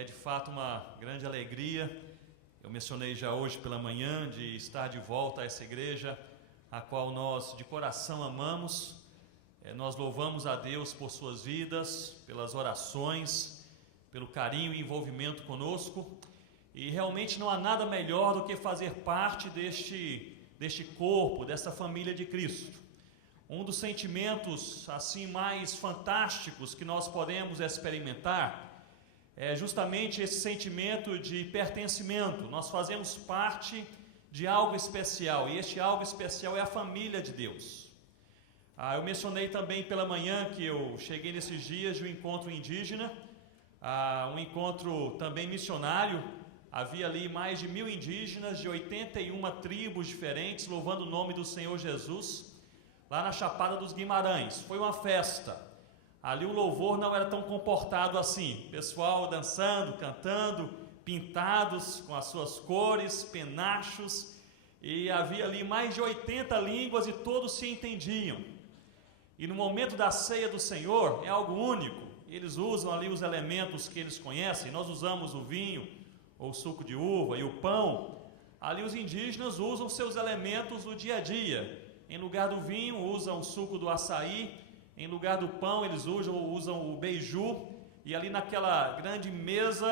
É de fato uma grande alegria. Eu mencionei já hoje pela manhã de estar de volta a essa igreja, a qual nós de coração amamos. Nós louvamos a Deus por suas vidas, pelas orações, pelo carinho e envolvimento conosco. E realmente não há nada melhor do que fazer parte deste corpo, dessa família de Cristo. Um dos sentimentos assim mais fantásticos que nós podemos experimentar é justamente esse sentimento de pertencimento. Nós fazemos parte de algo especial, e este algo especial é a família de Deus. Eu mencionei também pela manhã que eu cheguei nesses dias de um encontro indígena, um encontro também missionário. Havia ali mais de 1000 indígenas de 81 tribos diferentes, louvando o nome do Senhor Jesus, lá na Chapada dos Guimarães. Foi uma festa. Ali o louvor não era tão comportado assim, pessoal dançando, cantando, pintados com as suas cores, penachos, e havia ali mais de 80 línguas e todos se entendiam. E no momento da ceia do Senhor é algo único. Eles usam ali os elementos que eles conhecem. Nós usamos o vinho, ou o suco de uva e o pão. Ali os indígenas usam seus elementos do dia a dia. Em lugar do vinho usam o suco do açaí, em lugar do pão eles usam o beiju. E ali naquela grande mesa,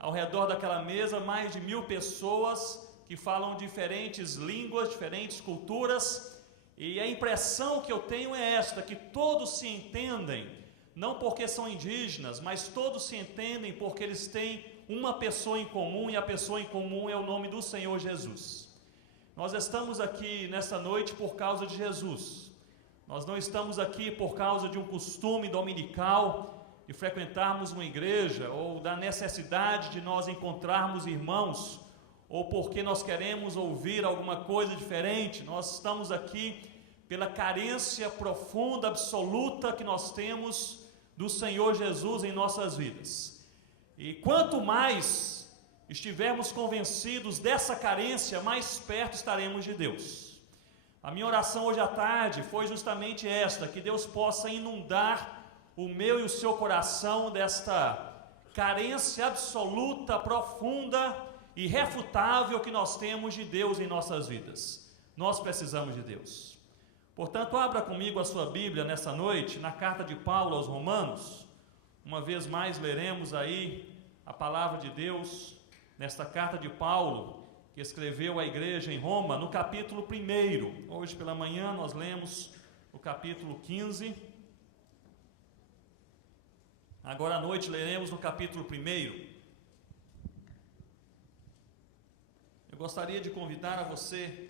ao redor daquela mesa, mais de 1000 pessoas que falam diferentes línguas, diferentes culturas. E a impressão que eu tenho é esta, que todos se entendem, não porque são indígenas, mas todos se entendem porque eles têm uma pessoa em comum, e a pessoa em comum é o nome do Senhor Jesus. Nós estamos aqui nessa noite por causa de Jesus. Nós não estamos aqui por causa de um costume dominical, de frequentarmos uma igreja, ou da necessidade de nós encontrarmos irmãos, ou porque nós queremos ouvir alguma coisa diferente. Nós estamos aqui pela carência profunda, absoluta que nós temos do Senhor Jesus em nossas vidas. E quanto mais estivermos convencidos dessa carência, mais perto estaremos de Deus. A minha oração hoje à tarde foi justamente esta, que Deus possa inundar o meu e o seu coração desta carência absoluta, profunda e irrefutável que nós temos de Deus em nossas vidas. Nós precisamos de Deus. Portanto, abra comigo a sua Bíblia nessa noite, na carta de Paulo aos Romanos. Uma vez mais leremos aí a palavra de Deus nesta carta de Paulo, que escreveu à igreja em Roma, no capítulo 1. Hoje pela manhã nós lemos o capítulo 15. Agora à noite leremos no capítulo 1. Eu gostaria de convidar a você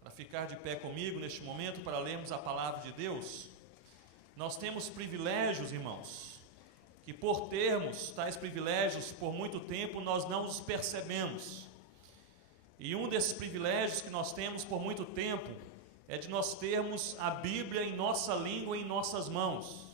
para ficar de pé comigo neste momento para lermos a palavra de Deus. Nós temos privilégios, irmãos, que por termos tais privilégios por muito tempo nós não os percebemos. E um desses privilégios que nós temos por muito tempo é de nós termos a Bíblia em nossa língua e em nossas mãos.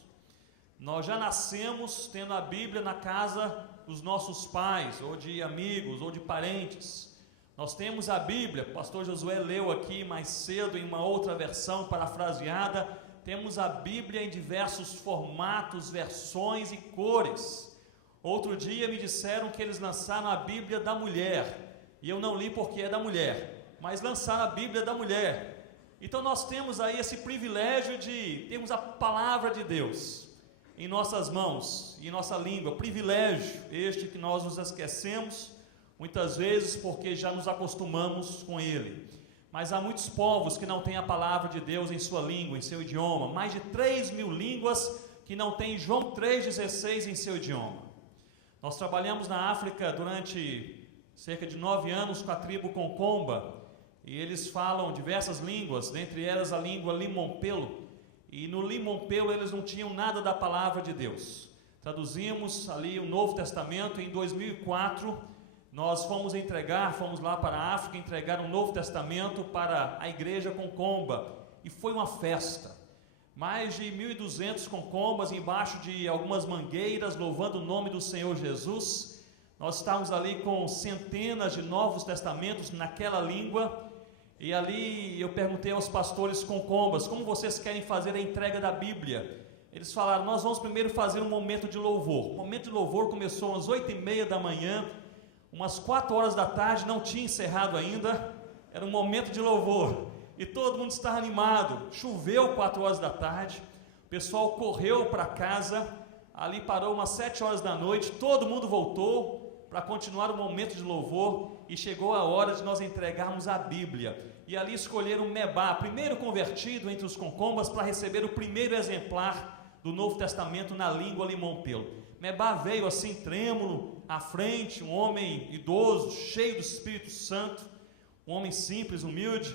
Nós já nascemos tendo a Bíblia na casa dos nossos pais, ou de amigos, ou de parentes. Nós temos a Bíblia, o pastor Josué leu aqui mais cedo em uma outra versão parafraseada. Temos a Bíblia em diversos formatos, versões e cores. Outro dia me disseram que eles lançaram a Bíblia da mulher. E eu não li porque é da mulher, mas lançaram a Bíblia da mulher. Então nós temos aí esse privilégio de termos a palavra de Deus em nossas mãos e em nossa língua. Privilégio este que nós nos esquecemos, muitas vezes porque já nos acostumamos com ele. Mas há muitos povos que não têm a palavra de Deus em sua língua, em seu idioma. Mais de 3.000 línguas que não têm João 3,16 em seu idioma. Nós trabalhamos na África durante cerca de 9 anos com a tribo Concomba, e eles falam diversas línguas, dentre elas a língua Limompelo, e no Limompelo eles não tinham nada da palavra de Deus. Traduzimos ali o Novo Testamento. Em 2004 nós fomos lá para a África entregar o Novo Testamento para a igreja Concomba, e foi uma festa. Mais de 1.200 concombas embaixo de algumas mangueiras, louvando o nome do Senhor Jesus. Nós estávamos ali com centenas de Novos Testamentos naquela língua, e ali eu perguntei aos pastores concombas: como vocês querem fazer a entrega da Bíblia eles falaram: nós vamos primeiro fazer um momento de louvor. O momento de louvor começou às 8h30 da manhã, umas 4 horas da tarde, não tinha encerrado ainda, era um momento de louvor, e todo mundo estava animado. Choveu 4 horas da tarde, o pessoal correu para casa, ali parou umas 7 horas da noite, todo mundo voltou para continuar o momento de louvor, e chegou a hora de nós entregarmos a Bíblia, e ali escolheram Mebá, primeiro convertido entre os concombas, para receber o primeiro exemplar do Novo Testamento na língua Limompelo. Mebá veio assim trêmulo à frente, um homem idoso, cheio do Espírito Santo, um homem simples, humilde,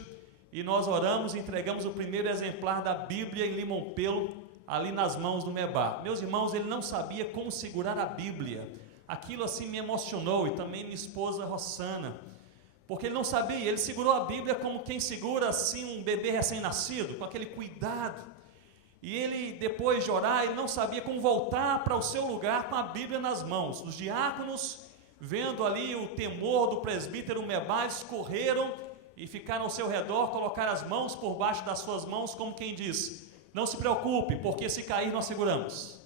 e nós oramos e entregamos o primeiro exemplar da Bíblia em Limompelo, ali nas mãos do Mebá. Meus irmãos, ele não sabia como segurar a Bíblia. Aquilo assim me emocionou, e também minha esposa Rossana, porque ele não sabia, ele segurou a Bíblia como quem segura assim um bebê recém-nascido, com aquele cuidado. E ele, depois de orar, ele não sabia como voltar para o seu lugar com a Bíblia nas mãos. Os diáconos, vendo ali o temor do presbítero Mebá, eles correram e ficaram ao seu redor, colocaram as mãos por baixo das suas mãos, como quem diz: não se preocupe, porque se cair nós seguramos.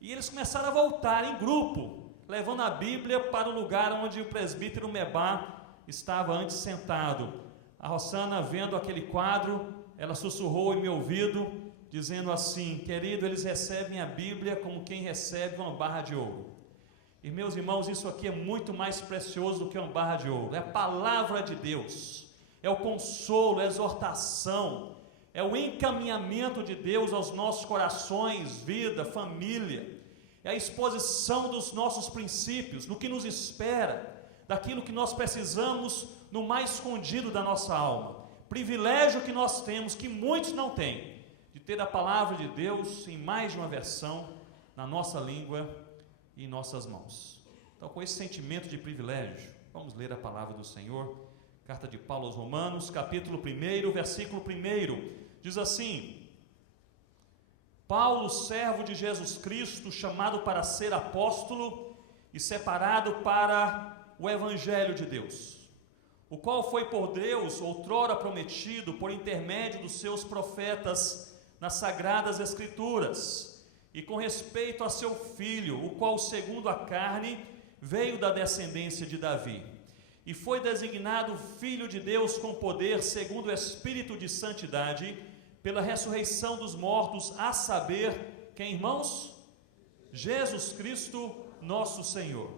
E eles começaram a voltar em grupo, levando a Bíblia para o lugar onde o presbítero Mebá estava antes sentado. A Rossana, vendo aquele quadro, ela sussurrou em meu ouvido, dizendo assim: querido, eles recebem a Bíblia como quem recebe uma barra de ouro. E meus irmãos, isso aqui é muito mais precioso do que uma barra de ouro. É a palavra de Deus, é o consolo, é a exortação, é o encaminhamento de Deus aos nossos corações, vida, família, é a exposição dos nossos princípios, no que nos espera, daquilo que nós precisamos no mais escondido da nossa alma. Privilégio que nós temos, que muitos não têm, de ter a palavra de Deus em mais de uma versão, na nossa língua e em nossas mãos. Então, com esse sentimento de privilégio, vamos ler a palavra do Senhor. Carta de Paulo aos Romanos, capítulo 1, versículo 1, diz assim: Paulo, servo de Jesus Cristo, chamado para ser apóstolo e separado para o Evangelho de Deus, o qual foi por Deus outrora prometido por intermédio dos seus profetas nas sagradas Escrituras, e com respeito a seu filho, o qual segundo a carne veio da descendência de Davi, e foi designado Filho de Deus com poder, segundo o Espírito de santidade, pela ressurreição dos mortos, a saber, quem, irmãos? Jesus Cristo, nosso Senhor,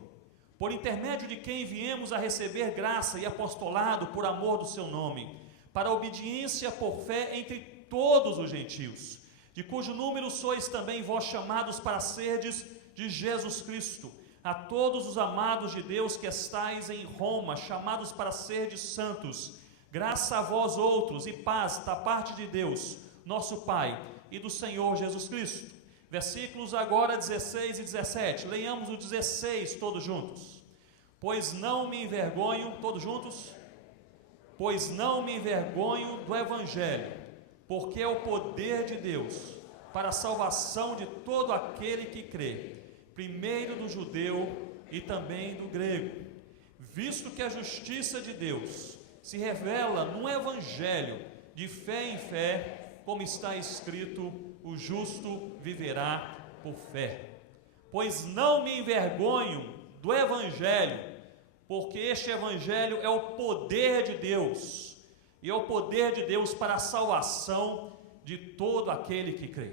por intermédio de quem viemos a receber graça e apostolado por amor do seu nome, para a obediência por fé entre todos os gentios, de cujo número sois também vós chamados para serdes de Jesus Cristo, a todos os amados de Deus que estáis em Roma, chamados para serdes santos, graça a vós outros e paz da parte de Deus, nosso Pai, e do Senhor Jesus Cristo. Versículos agora 16 e 17, leiamos o 16 todos juntos. Pois não me envergonho, todos juntos? Pois não me envergonho do Evangelho, porque é o poder de Deus para a salvação de todo aquele que crê, primeiro do judeu e também do grego, visto que a justiça de Deus se revela no Evangelho, de fé em fé, como está escrito: o justo viverá por fé. Pois não me envergonho do Evangelho, porque este Evangelho é o poder de Deus, e é o poder de Deus para a salvação de todo aquele que crê.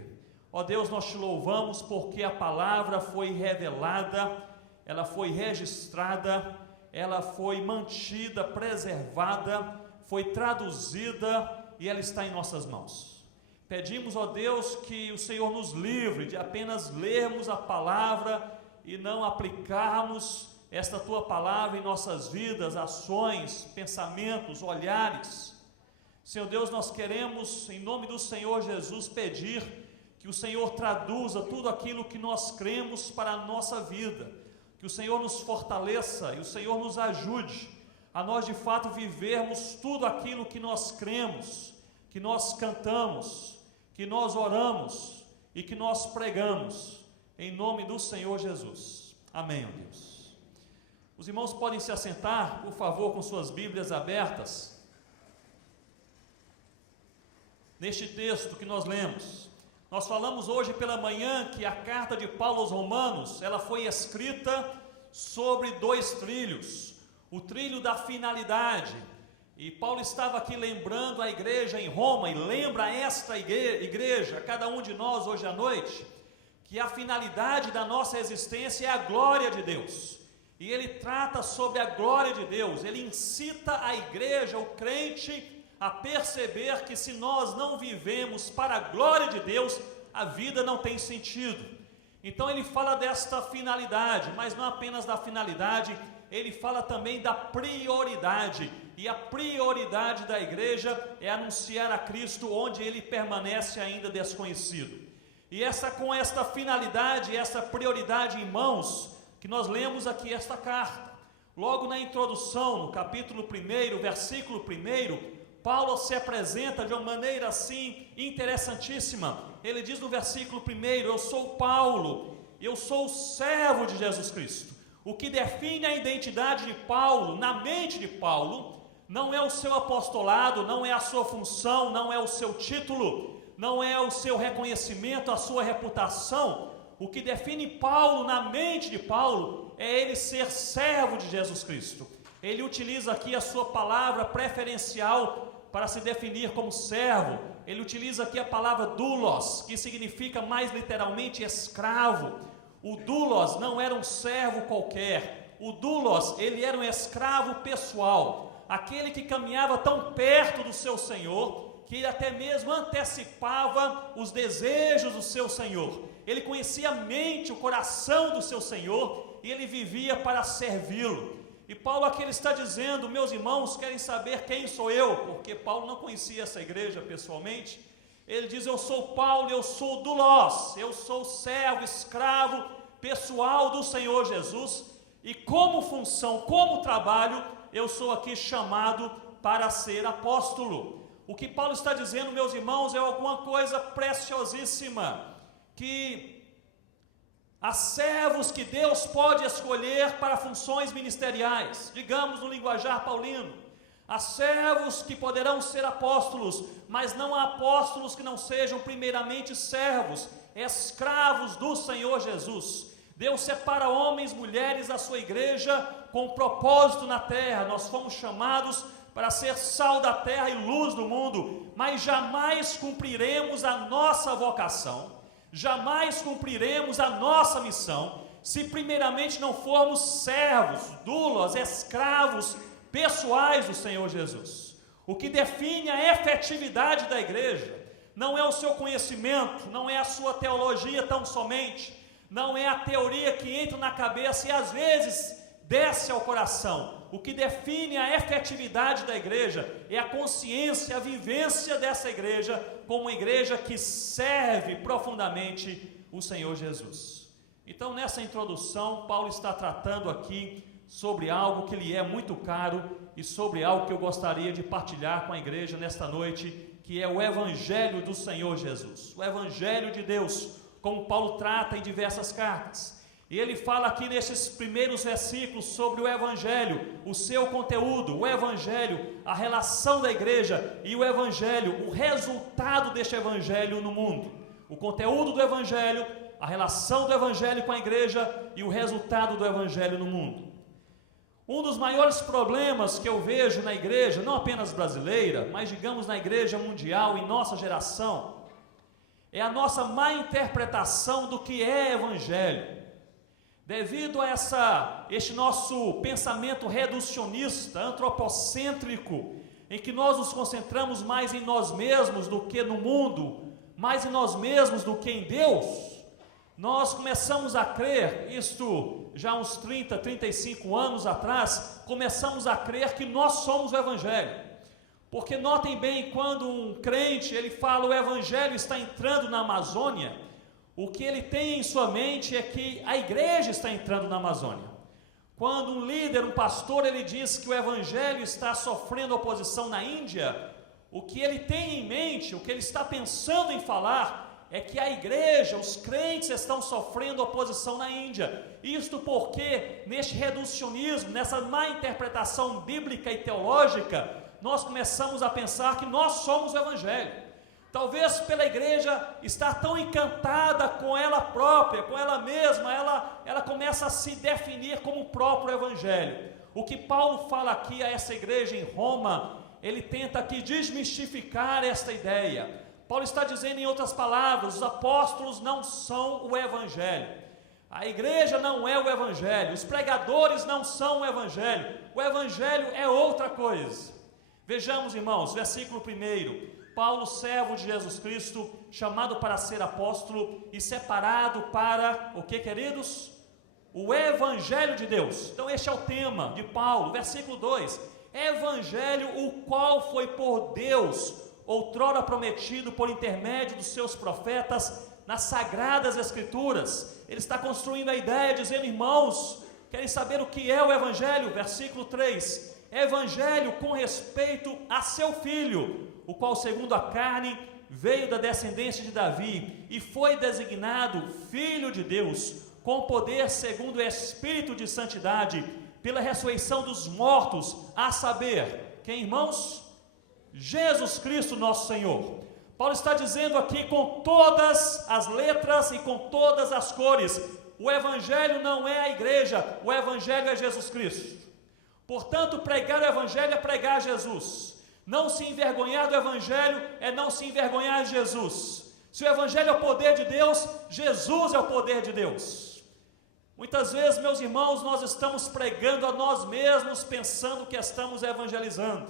Ó Deus, nós te louvamos porque a palavra foi revelada, ela foi registrada, ela foi mantida, preservada, foi traduzida e ela está em nossas mãos. Pedimos, ó Deus, que o Senhor nos livre de apenas lermos a palavra e não aplicarmos esta tua palavra em nossas vidas, ações, pensamentos, olhares. Senhor Deus, nós queremos, em nome do Senhor Jesus, pedir que o Senhor traduza tudo aquilo que nós cremos para a nossa vida, que o Senhor nos fortaleça e o Senhor nos ajude a nós de fato vivermos tudo aquilo que nós cremos, que nós cantamos, que nós oramos e que nós pregamos, em nome do Senhor Jesus. Amém, ó Deus. Os irmãos podem se assentar, por favor, com suas Bíblias abertas. Neste texto que nós lemos, Nós falamos hoje pela manhã que a carta de Paulo aos Romanos, ela foi escrita sobre 2 trilhos. O trilho da finalidade. E Paulo estava aqui lembrando a igreja em Roma, e lembra esta igreja, cada um de nós hoje à noite, que a finalidade da nossa existência é a glória de Deus. E ele trata sobre a glória de Deus, ele incita a igreja, o crente, a perceber que se nós não vivemos para a glória de Deus, a vida não tem sentido. Então ele fala desta finalidade, mas não apenas da finalidade, ele fala também da prioridade. E a prioridade da igreja é anunciar a Cristo onde ele permanece ainda desconhecido. E com esta finalidade, essa prioridade em mãos, que nós lemos aqui esta carta. Logo na introdução, no capítulo 1, versículo 1, Paulo se apresenta de uma maneira assim interessantíssima. Ele diz no versículo 1, eu sou Paulo, eu sou o servo de Jesus Cristo. O que define a identidade de Paulo, na mente de Paulo, não é o seu apostolado, não é a sua função, não é o seu título, não é o seu reconhecimento, a sua reputação. O que define Paulo, na mente de Paulo, é ele ser servo de Jesus Cristo. Ele utiliza aqui a sua palavra preferencial para se definir como servo. Ele utiliza aqui a palavra doulos, que significa mais literalmente escravo. O doulos não era um servo qualquer. O doulos, ele era um escravo pessoal, aquele que caminhava tão perto do seu Senhor, que ele até mesmo antecipava os desejos do seu Senhor. Ele conhecia a mente, o coração do seu Senhor, e ele vivia para servi-lo. E Paulo aqui ele está dizendo, meus irmãos, querem saber quem sou eu? Porque Paulo não conhecia essa igreja pessoalmente. Ele diz, eu sou Paulo, eu sou doulos, eu sou servo, escravo, pessoal do Senhor Jesus. E como função, como trabalho, eu sou aqui chamado para ser apóstolo. O que Paulo está dizendo, meus irmãos, é alguma coisa preciosíssima, que há servos que Deus pode escolher para funções ministeriais, digamos no linguajar paulino. Há servos que poderão ser apóstolos, mas não há apóstolos que não sejam primeiramente servos, escravos do Senhor Jesus. Deus separa homens e mulheres da sua igreja com propósito na terra. Nós fomos chamados para ser sal da terra e luz do mundo, mas jamais cumpriremos a nossa vocação, jamais cumpriremos a nossa missão, se primeiramente não formos servos, doulos, escravos pessoais do Senhor Jesus. O que define a efetividade da igreja não é o seu conhecimento, não é a sua teologia tão somente, não é a teoria que entra na cabeça e às vezes desce ao coração. O que define a efetividade da igreja é a consciência, a vivência dessa igreja como uma igreja que serve profundamente o Senhor Jesus. Então, nessa introdução, Paulo está tratando aqui sobre algo que lhe é muito caro e sobre algo que eu gostaria de partilhar com a igreja nesta noite, que é o Evangelho do Senhor Jesus, o Evangelho de Deus, como Paulo trata em diversas cartas. E ele fala aqui nesses primeiros versículos sobre o Evangelho, o seu conteúdo, o Evangelho, a relação da igreja e o Evangelho, o resultado deste Evangelho no mundo. O conteúdo do Evangelho, a relação do Evangelho com a igreja e o resultado do Evangelho no mundo. Um dos maiores problemas que eu vejo na igreja, não apenas brasileira, mas digamos na igreja mundial, em nossa geração, é a nossa má interpretação do que é Evangelho. Devido a este nosso pensamento reducionista, antropocêntrico, em que nós nos concentramos mais em nós mesmos do que no mundo, mais em nós mesmos do que em Deus, nós começamos a crer, isto já uns 30, 35 anos atrás, começamos a crer que nós somos o Evangelho. Porque notem bem, quando um crente, ele fala o Evangelho está entrando na Amazônia, o que ele tem em sua mente é que a igreja está entrando na Amazônia. Quando um líder, um pastor, ele diz que o Evangelho está sofrendo oposição na Índia, o que ele tem em mente, o que ele está pensando em falar, é que a igreja, os crentes estão sofrendo oposição na Índia. Isto porque, neste reducionismo, nessa má interpretação bíblica e teológica, nós começamos a pensar que nós somos o Evangelho. talvez pela igreja estar tão encantada com ela própria, com ela mesma, ela começa a se definir como o próprio evangelho. O que Paulo fala aqui a essa igreja em Roma, ele tenta aqui desmistificar esta ideia. Paulo está dizendo, em outras palavras, os apóstolos não são o evangelho, a igreja não é o evangelho, os pregadores não são o evangelho é outra coisa. Vejamos, irmãos, versículo 1, Paulo, servo de Jesus Cristo, chamado para ser apóstolo e separado para, o que, queridos? O evangelho de Deus. Então este é o tema de Paulo. Versículo 2, evangelho o qual foi por Deus outrora prometido por intermédio dos seus profetas nas sagradas escrituras. Ele está construindo a ideia, dizendo, irmãos, querem saber o que é o evangelho? Versículo 3, evangelho com respeito a seu filho, o qual segundo a carne veio da descendência de Davi e foi designado filho de Deus, com poder segundo o Espírito de santidade, pela ressurreição dos mortos, a saber, quem, irmãos? Jesus Cristo nosso Senhor. Paulo está dizendo aqui com todas as letras e com todas as cores, o evangelho não é a igreja, o evangelho é Jesus Cristo. Portanto, pregar o evangelho é pregar Jesus. Não se envergonhar do evangelho é não se envergonhar de Jesus. Se o evangelho é o poder de Deus, Jesus é o poder de Deus. Muitas vezes, meus irmãos, nós estamos pregando a nós mesmos, pensando que estamos evangelizando.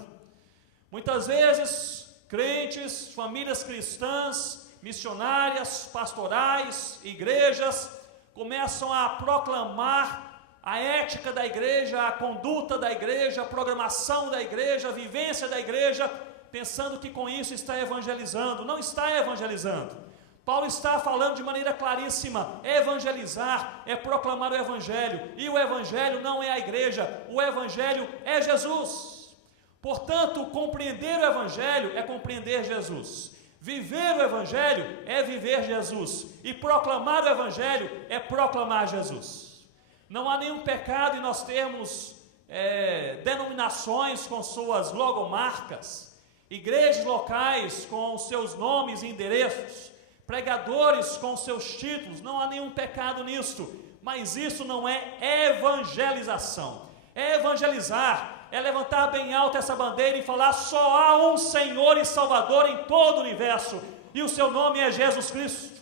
Muitas vezes, crentes, famílias cristãs, missionárias, pastorais, igrejas, começam a proclamar a ética da igreja, a conduta da igreja, a programação da igreja, a vivência da igreja, pensando que com isso está evangelizando. Não está evangelizando. Paulo está falando de maneira claríssima, evangelizar é proclamar o evangelho, e o evangelho não é a igreja, o evangelho é Jesus. Portanto, compreender o evangelho é compreender Jesus, viver o evangelho é viver Jesus, e proclamar o evangelho é proclamar Jesus. Não há nenhum pecado em nós termos denominações com suas logomarcas, igrejas locais com seus nomes e endereços, pregadores com seus títulos. Não há nenhum pecado nisto, mas isso não é evangelização. Evangelizar é levantar bem alto essa bandeira e falar: só há um Senhor e Salvador em todo o universo, e o seu nome é Jesus Cristo.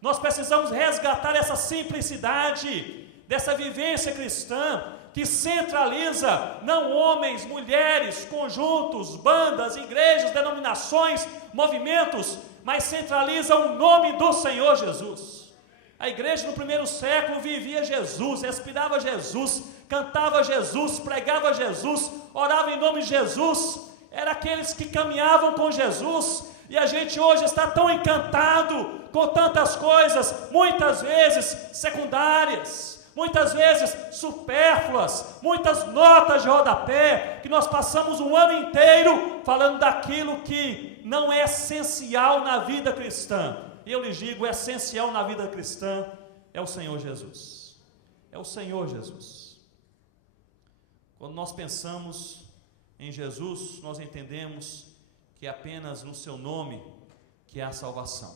Nós precisamos resgatar essa simplicidade dessa vivência cristã, que centraliza não homens, mulheres, conjuntos, bandas, igrejas, denominações, movimentos, mas centraliza o nome do Senhor Jesus. A igreja no primeiro século vivia Jesus, respirava Jesus, cantava Jesus, pregava Jesus, orava em nome de Jesus, eram aqueles que caminhavam com Jesus. E a gente hoje está tão encantado com tantas coisas, muitas vezes secundárias, muitas vezes supérfluas, muitas notas de rodapé, que nós passamos um ano inteiro falando daquilo que não é essencial na vida cristã. E eu lhes digo, o essencial na vida cristã é o Senhor Jesus. É o Senhor Jesus. Quando nós pensamos em Jesus, nós entendemos que é apenas no seu nome que há salvação.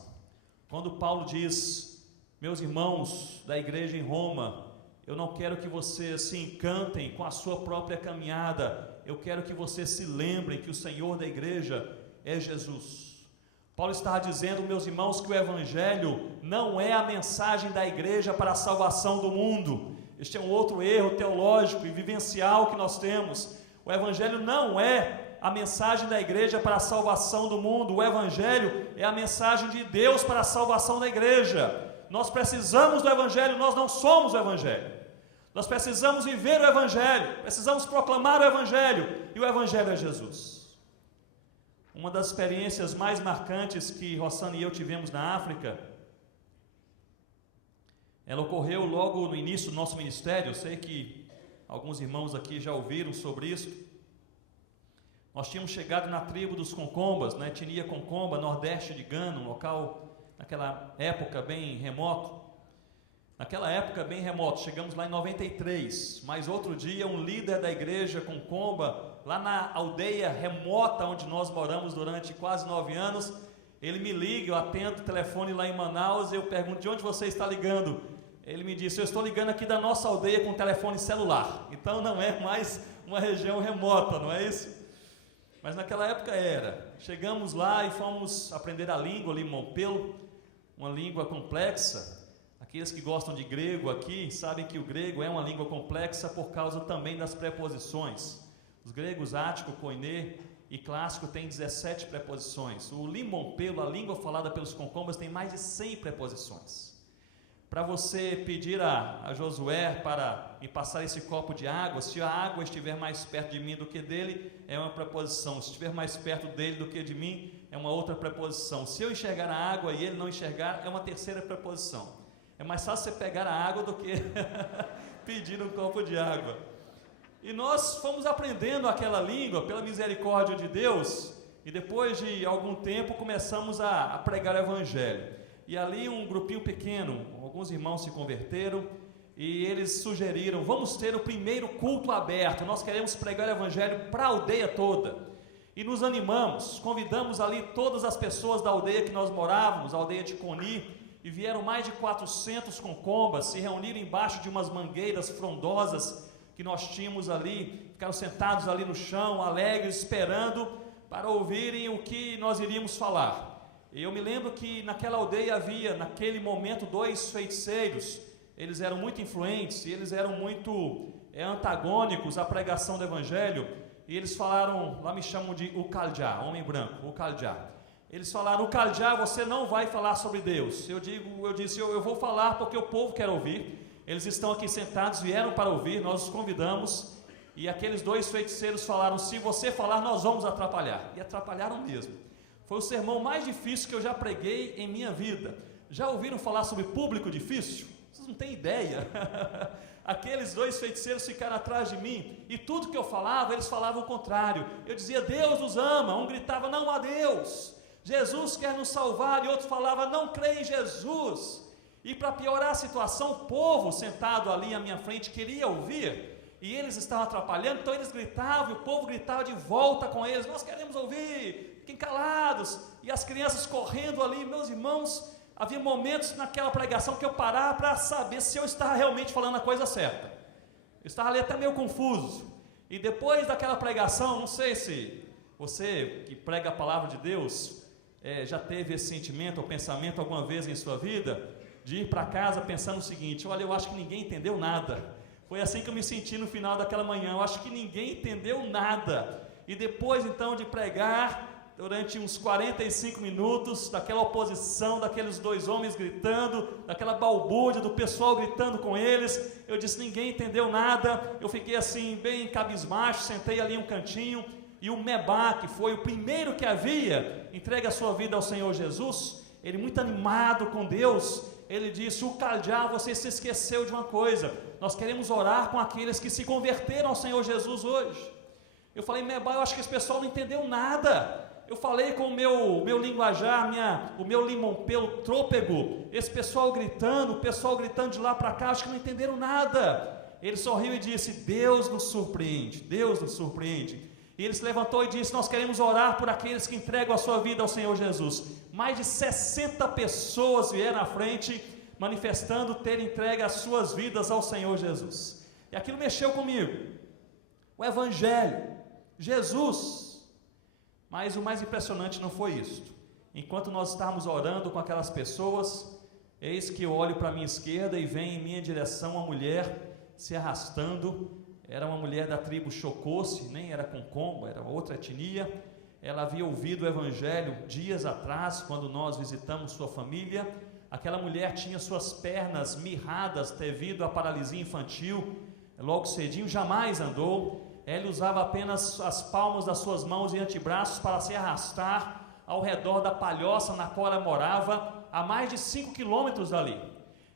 Quando Paulo diz: meus irmãos da igreja em Roma, eu não quero que vocês se encantem com a sua própria caminhada, eu quero que vocês se lembrem que o Senhor da igreja é Jesus. Paulo está dizendo, meus irmãos, que o evangelho não é a mensagem da igreja para a salvação do mundo. Este é um outro erro teológico e vivencial que nós temos. O evangelho não é a mensagem da igreja para a salvação do mundo, o evangelho é a mensagem de Deus para a salvação da igreja. Nós precisamos do evangelho, nós não somos o evangelho. Nós precisamos viver o evangelho, precisamos proclamar o evangelho, e o evangelho é Jesus. Uma das experiências mais marcantes que Rossana e eu tivemos na África, ela ocorreu logo no início do nosso ministério. Eu sei que alguns irmãos aqui já ouviram sobre isso. Nós tínhamos chegado na tribo dos Concombas, na etnia Concomba, nordeste de Gana, um local naquela época bem remoto. Chegamos lá em 93, mas outro dia um líder da igreja Concomba, lá na aldeia remota onde nós moramos durante quase 9 anos, Ele me liga, eu atendo o telefone lá em Manaus, eu pergunto: de onde você está ligando? Ele me disse: eu estou ligando aqui da nossa aldeia com telefone celular. Então não é mais uma região remota, não é isso? Mas naquela época era. Chegamos lá e fomos aprender a língua limon-pelo, uma língua complexa. Aqueles que gostam de grego aqui sabem que o grego é uma língua complexa por causa também das preposições. Os gregos ático, koiné e clássico têm 17 preposições. O limon-pelo, a língua falada pelos concombas, tem mais de 100 preposições. Para você pedir a Josué para me passar esse copo de água, se a água estiver mais perto de mim do que dele, é uma preposição. Se estiver mais perto dele do que de mim, é uma outra preposição. Se eu enxergar a água e ele não enxergar, é uma terceira preposição. É mais fácil você pegar a água do que pedir um copo de água. E nós fomos aprendendo aquela língua pela misericórdia de Deus, e depois de algum tempo começamos a pregar o Evangelho. E ali um grupinho pequeno, alguns irmãos se converteram, e eles sugeriram: vamos ter o primeiro culto aberto, nós queremos pregar o Evangelho para a aldeia toda. E nos animamos, convidamos ali todas as pessoas da aldeia que nós morávamos, a aldeia de Coni, e vieram mais de 400 concombas, se reuniram embaixo de umas mangueiras frondosas que nós tínhamos ali, ficaram sentados ali no chão, alegres, esperando para ouvirem o que nós iríamos falar. E eu me lembro que naquela aldeia havia, naquele momento, 2 feiticeiros. Eles eram muito influentes e eles eram muito antagônicos à pregação do Evangelho. E eles falaram, lá me chamam de Ucaljá, homem branco, Ucaljá. Eles falaram: Ucaljá, você não vai falar sobre Deus. Eu disse, eu vou falar porque o povo quer ouvir. Eles estão aqui sentados, vieram para ouvir, nós os convidamos. E aqueles 2 feiticeiros falaram: se você falar, nós vamos atrapalhar. E atrapalharam mesmo. Foi o sermão mais difícil que eu já preguei em minha vida. Já ouviram falar sobre público difícil? Vocês não têm ideia. Aqueles 2 feiticeiros ficaram atrás de mim, e tudo que eu falava, eles falavam o contrário. Eu dizia: Deus nos ama. Um gritava: não há Deus. Jesus quer nos salvar. E outro falava: não creia em Jesus. E para piorar a situação, o povo sentado ali à minha frente queria ouvir, e eles estavam atrapalhando, então eles gritavam, e o povo gritava de volta com eles: nós queremos ouvir, fiquem calados. E as crianças correndo ali. Meus irmãos, havia momentos naquela pregação que eu parava para saber se eu estava realmente falando a coisa certa. Eu estava ali até meio confuso. E depois daquela pregação, não sei se você que prega a palavra de Deus já teve esse sentimento ou pensamento alguma vez em sua vida, de ir para casa pensando o seguinte: olha, eu acho que ninguém entendeu nada. Foi assim que eu me senti no final daquela manhã. Eu acho que ninguém entendeu nada. E depois então de pregar durante uns 45 minutos, daquela oposição, daqueles 2 homens gritando, daquela balbúrdia do pessoal gritando com eles, eu disse: ninguém entendeu nada. Eu fiquei assim bem cabisbaixo, sentei ali em um cantinho. E o Mebá, que foi o primeiro que havia entregue a sua vida ao Senhor Jesus, ele muito animado com Deus, ele disse: Ucaljá, você se esqueceu de uma coisa, nós queremos orar com aqueles que se converteram ao Senhor Jesus hoje. Eu falei: Mebá, eu acho que esse pessoal não entendeu nada. Eu falei com o meu linguajar, o meu limon-pelo trôpego, esse pessoal gritando, o pessoal gritando de lá para cá, acho que não entenderam nada. Ele sorriu e disse: Deus nos surpreende, Deus nos surpreende. E ele se levantou e disse: nós queremos orar por aqueles que entregam a sua vida ao Senhor Jesus. Mais de 60 pessoas vieram à frente, manifestando ter entregue as suas vidas ao Senhor Jesus. E aquilo mexeu comigo. O Evangelho, Jesus. Mas o mais impressionante não foi isto. Enquanto nós estávamos orando com aquelas pessoas, eis que eu olho para a minha esquerda e vem em minha direção uma mulher se arrastando. Era uma mulher da tribo Xocose, nem era concomba, era outra etnia. Ela havia ouvido o Evangelho dias atrás, quando nós visitamos sua família. Aquela mulher tinha suas pernas mirradas devido à paralisia infantil. Logo cedinho, jamais andou. Ela usava apenas as palmas das suas mãos e antebraços para se arrastar ao redor da palhoça na qual ela morava, a mais de 5 quilômetros dali.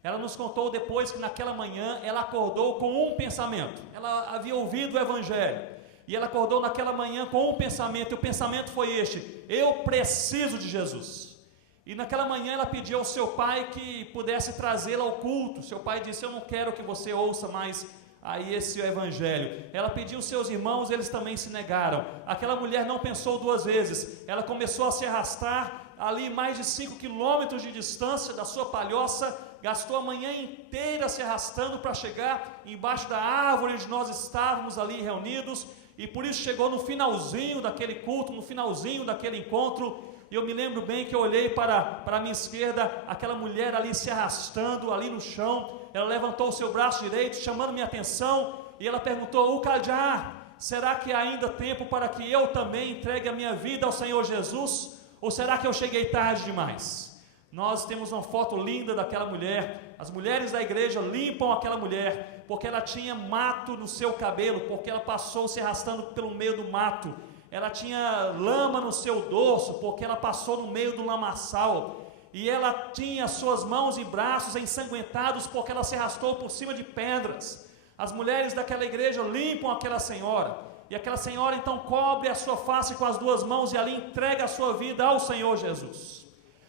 Ela nos contou depois que naquela manhã ela acordou com um pensamento. Ela havia ouvido o Evangelho e ela acordou naquela manhã com um pensamento, e o pensamento foi este: eu preciso de Jesus. E naquela manhã ela pediu ao seu pai que pudesse trazê-la ao culto. Seu pai disse: eu não quero que você ouça mais aí esse Evangelho. Ela pediu aos seus irmãos, eles também se negaram. Aquela mulher não pensou 2 vezes, ela começou a se arrastar ali mais de 5 quilômetros de distância da sua palhoça, gastou a manhã inteira se arrastando para chegar embaixo da árvore onde nós estávamos ali reunidos, e por isso chegou no finalzinho daquele culto, no finalzinho daquele encontro. E eu me lembro bem que eu olhei para a minha esquerda, aquela mulher ali se arrastando ali no chão. Ela levantou o seu braço direito, chamando minha atenção, e ela perguntou: Ucadiá, será que há ainda tempo para que eu também entregue a minha vida ao Senhor Jesus? Ou será que eu cheguei tarde demais? Nós temos uma foto linda daquela mulher. As mulheres da igreja limpam aquela mulher, porque ela tinha mato no seu cabelo, porque ela passou se arrastando pelo meio do mato. Ela tinha lama no seu dorso, porque ela passou no meio do lamaçal. E ela tinha suas mãos e braços ensanguentados, porque ela se arrastou por cima de pedras. As mulheres daquela igreja limpam aquela senhora, e aquela senhora então cobre a sua face com as 2 mãos, e ali entrega a sua vida ao Senhor Jesus.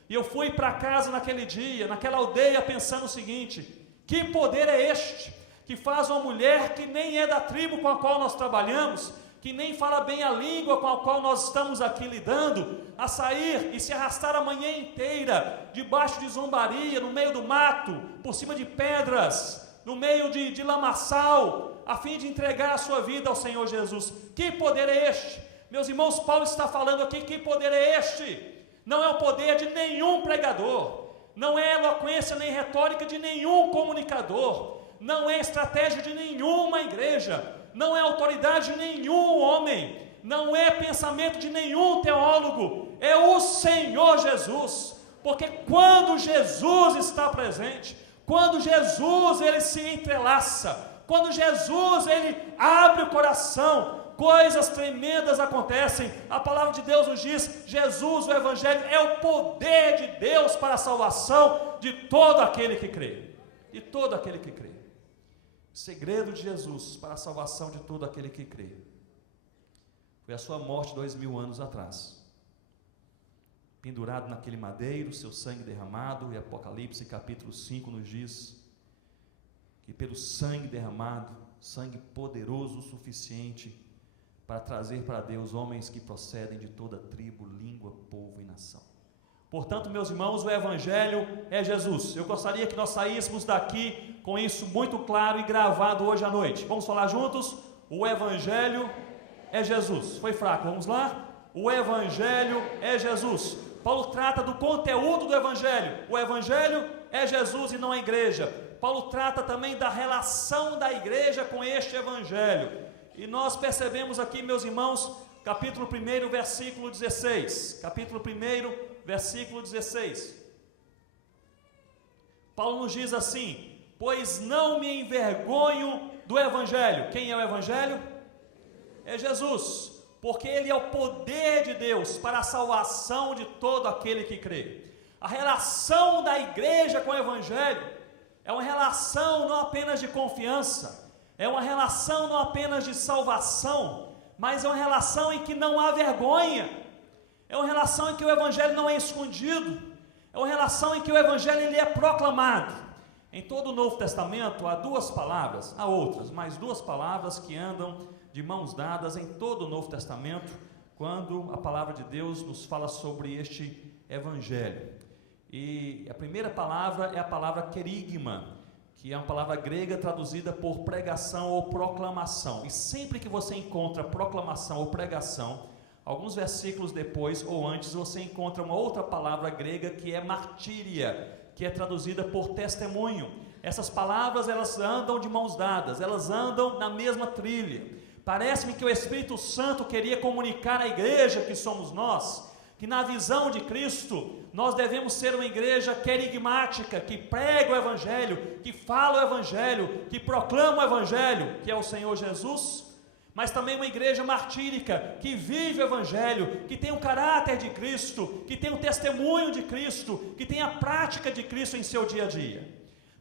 E eu fui para casa naquele dia, naquela aldeia, pensando o seguinte: que poder é este, que faz uma mulher que nem é da tribo com a qual nós trabalhamos, que nem fala bem a língua com a qual nós estamos aqui lidando, a sair e se arrastar a manhã inteira, debaixo de zombaria, no meio do mato, por cima de pedras, no meio de lamaçal, a fim de entregar a sua vida ao Senhor Jesus. Que poder é este? Meus irmãos, Paulo está falando aqui, que poder é este? Não é o poder de nenhum pregador, não é eloquência nem retórica de nenhum comunicador, não é estratégia de nenhuma igreja, não é autoridade de nenhum homem, não é pensamento de nenhum teólogo, é o Senhor Jesus. Porque quando Jesus está presente, quando Jesus ele se entrelaça, quando Jesus ele abre o coração, coisas tremendas acontecem. A palavra de Deus nos diz: Jesus, o Evangelho, é o poder de Deus para a salvação de todo aquele que crê, de todo aquele que crê. O segredo de Jesus para a salvação de todo aquele que crê foi a sua morte 2000 anos atrás, pendurado naquele madeiro, seu sangue derramado. E Apocalipse capítulo 5 nos diz que pelo sangue derramado, sangue poderoso o suficiente para trazer para Deus homens que procedem de toda tribo, língua, povo e nação. Portanto, meus irmãos, o Evangelho é Jesus. Eu gostaria que nós saíssemos daqui com isso muito claro e gravado hoje à noite. Vamos falar juntos? O Evangelho é Jesus. Foi fraco, vamos lá? O Evangelho é Jesus. Paulo trata do conteúdo do Evangelho. O Evangelho é Jesus e não a igreja. Paulo trata também da relação da igreja com este Evangelho. E nós percebemos aqui, meus irmãos, capítulo 1, versículo 16. Capítulo 1, versículo 16. Paulo nos diz assim: pois não me envergonho do Evangelho. Quem é o Evangelho? É Jesus, porque ele é o poder de Deus para a salvação de todo aquele que crê. A relação da igreja com o Evangelho é uma relação não apenas de confiança, é uma relação não apenas de salvação, mas é uma relação em que não há vergonha, é uma relação em que o Evangelho não é escondido, é uma relação em que o Evangelho ele é proclamado. Em todo o Novo Testamento há 2 palavras, há outras, mas 2 palavras que andam de mãos dadas em todo o Novo Testamento, quando a palavra de Deus nos fala sobre este Evangelho. E a primeira palavra é a palavra querigma, que é uma palavra grega traduzida por pregação ou proclamação. E sempre que você encontra proclamação ou pregação, alguns versículos depois ou antes, você encontra uma outra palavra grega que é martíria, que é traduzida por testemunho. Essas palavras, elas andam de mãos dadas, elas andam na mesma trilha. Parece-me que o Espírito Santo queria comunicar à igreja que somos nós, que na visão de Cristo, nós devemos ser uma igreja querigmática, que prega o Evangelho, que fala o Evangelho, que proclama o Evangelho, que é o Senhor Jesus, mas também uma igreja martírica, que vive o Evangelho, que tem o caráter de Cristo, que tem o testemunho de Cristo, que tem a prática de Cristo em seu dia a dia.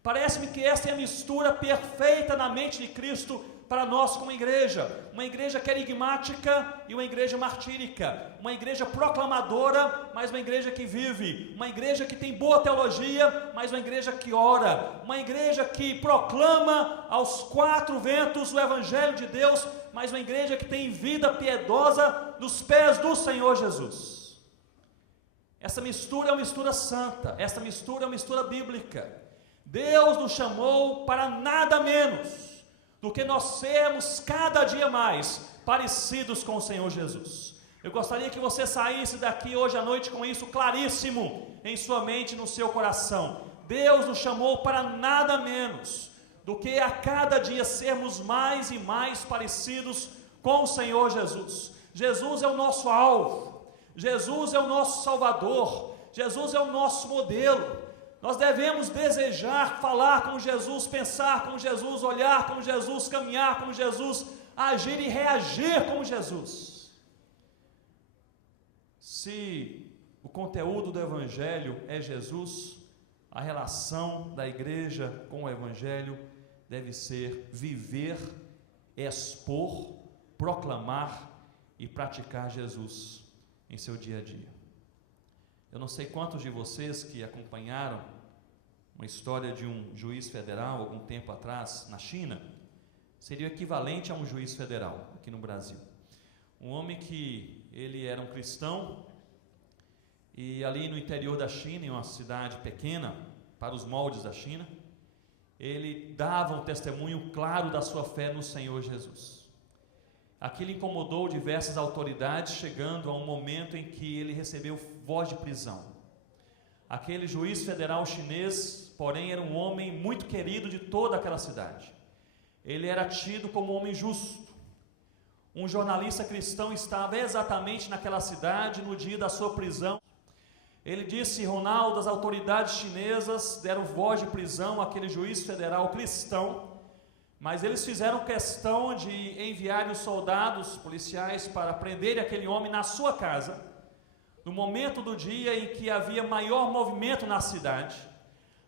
Parece-me que essa é a mistura perfeita na mente de Cristo para nós como igreja, uma igreja querigmática e uma igreja martírica, uma igreja proclamadora, mas uma igreja que vive, uma igreja que tem boa teologia, mas uma igreja que ora, uma igreja que proclama aos 4 ventos o Evangelho de Deus, mas uma igreja que tem vida piedosa nos pés do Senhor Jesus. Essa mistura é uma mistura santa, essa mistura é uma mistura bíblica. Deus nos chamou para nada menos do que nós sermos cada dia mais parecidos com o Senhor Jesus. Eu gostaria que você saísse daqui hoje à noite com isso claríssimo em sua mente e no seu coração. Deus nos chamou para nada menos do que a cada dia sermos mais e mais parecidos com o Senhor Jesus. Jesus é o nosso alvo, Jesus é o nosso Salvador, Jesus é o nosso modelo. Nós devemos desejar falar com Jesus, pensar com Jesus, olhar com Jesus, caminhar com Jesus, agir e reagir com Jesus. Se o conteúdo do Evangelho é Jesus, a relação da igreja com o Evangelho deve ser viver, expor, proclamar e praticar Jesus em seu dia a dia. Eu não sei quantos de vocês que acompanharam uma história de um juiz federal algum tempo atrás na China, seria o equivalente a um juiz federal aqui no Brasil. Um homem que ele era um cristão e ali no interior da China, em uma cidade pequena, para os moldes da China, ele dava um testemunho claro da sua fé no Senhor Jesus. Aquilo incomodou diversas autoridades, chegando a um momento em que ele recebeu voz de prisão. Aquele juiz federal chinês, porém, era um homem muito querido de toda aquela cidade. Ele era tido como um homem justo. Um jornalista cristão estava exatamente naquela cidade no dia da sua prisão. Ele disse: Ronaldo, as autoridades chinesas deram voz de prisão àquele juiz federal cristão, mas eles fizeram questão de enviarem os soldados policiais para prenderem aquele homem na sua casa, no momento do dia em que havia maior movimento na cidade,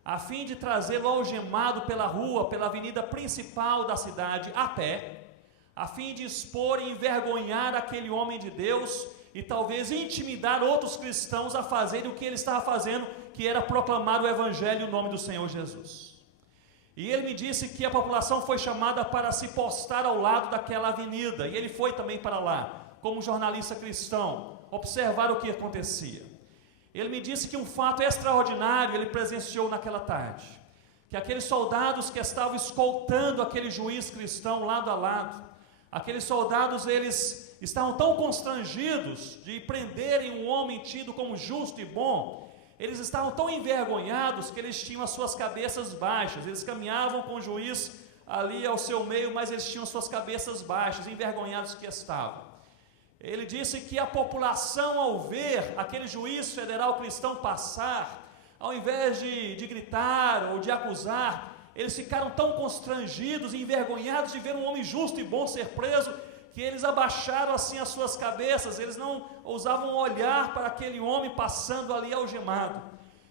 a fim de trazê-lo algemado pela rua, pela avenida principal da cidade, a pé, a fim de expor e envergonhar aquele homem de Deus e talvez intimidar outros cristãos a fazerem o que ele estava fazendo, que era proclamar o Evangelho em nome do Senhor Jesus. E ele me disse que a população foi chamada para se postar ao lado daquela avenida, e ele foi também para lá, como jornalista cristão, observar o que acontecia. Ele me disse que um fato extraordinário ele presenciou naquela tarde, que aqueles soldados que estavam escoltando aquele juiz cristão lado a lado, aqueles soldados, eles estavam tão constrangidos de prenderem um homem tido como justo e bom, eles estavam tão envergonhados que eles tinham as suas cabeças baixas. Eles caminhavam com o juiz ali ao seu meio, mas eles tinham suas cabeças baixas, envergonhados que estavam. Ele disse que a população, ao ver aquele juiz federal cristão passar, ao invés de gritar ou de acusar, eles ficaram tão constrangidos e envergonhados de ver um homem justo e bom ser preso, que eles abaixaram assim as suas cabeças, eles não ousavam olhar para aquele homem passando ali algemado.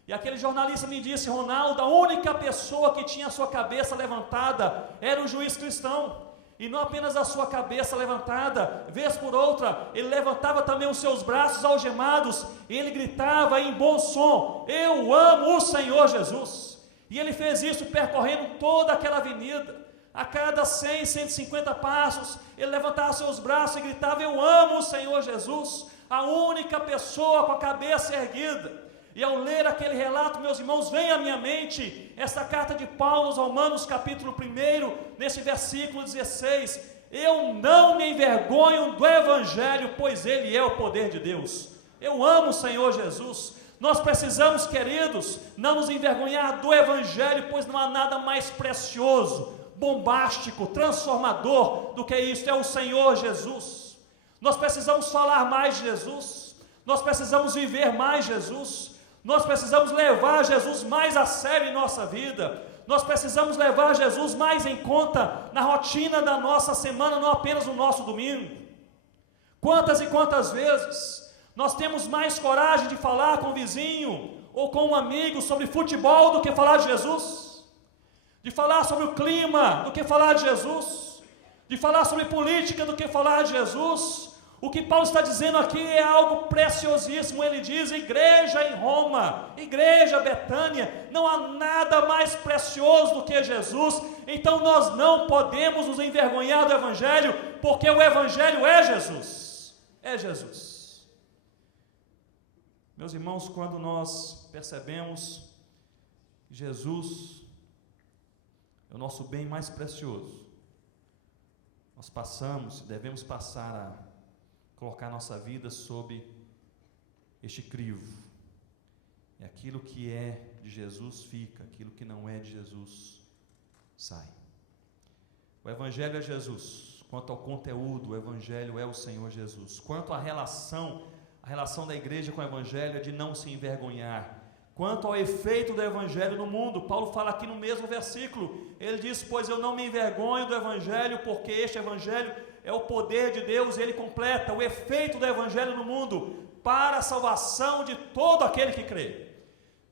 E aquele jornalista me disse: Ronaldo, a única pessoa que tinha a sua cabeça levantada era o juiz cristão. E não apenas a sua cabeça levantada, vez por outra, ele levantava também os seus braços algemados, e ele gritava em bom som: eu amo o Senhor Jesus. E ele fez isso percorrendo toda aquela avenida. A cada 100, 150 passos, ele levantava seus braços e gritava: eu amo o Senhor Jesus, a única pessoa com a cabeça erguida. E ao ler aquele relato, meus irmãos, vem à minha mente essa carta de Paulo aos Romanos, capítulo 1, nesse versículo 16: eu não me envergonho do Evangelho, pois ele é o poder de Deus. Eu amo o Senhor Jesus. Nós precisamos, queridos, não nos envergonhar do Evangelho, pois não há nada mais precioso, bombástico, transformador do que isso, é o Senhor Jesus. Nós precisamos falar mais de Jesus, nós precisamos viver mais Jesus, nós precisamos levar Jesus mais a sério em nossa vida, nós precisamos levar Jesus mais em conta na rotina da nossa semana, não apenas no nosso domingo. Quantas e quantas vezes nós temos mais coragem de falar com o vizinho ou com um amigo sobre futebol do que falar de Jesus? De falar sobre o clima do que falar de Jesus, de falar sobre política do que falar de Jesus? O que Paulo está dizendo aqui é algo preciosíssimo. Ele diz: igreja em Roma, igreja Betânia, não há nada mais precioso do que Jesus. Então nós não podemos nos envergonhar do Evangelho, porque o Evangelho é Jesus, é Jesus. Meus irmãos, quando nós percebemos que Jesus é o nosso bem mais precioso, nós devemos passar a colocar nossa vida sob este crivo. E aquilo que é de Jesus fica, aquilo que não é de Jesus sai. O Evangelho é Jesus. Quanto ao conteúdo, o Evangelho é o Senhor Jesus. Quanto à relação da igreja com o Evangelho é de não se envergonhar. Quanto ao efeito do Evangelho no mundo, Paulo fala aqui no mesmo versículo, ele diz: pois eu não me envergonho do Evangelho, porque este Evangelho é o poder de Deus, e ele completa o efeito do Evangelho no mundo, para a salvação de todo aquele que crê.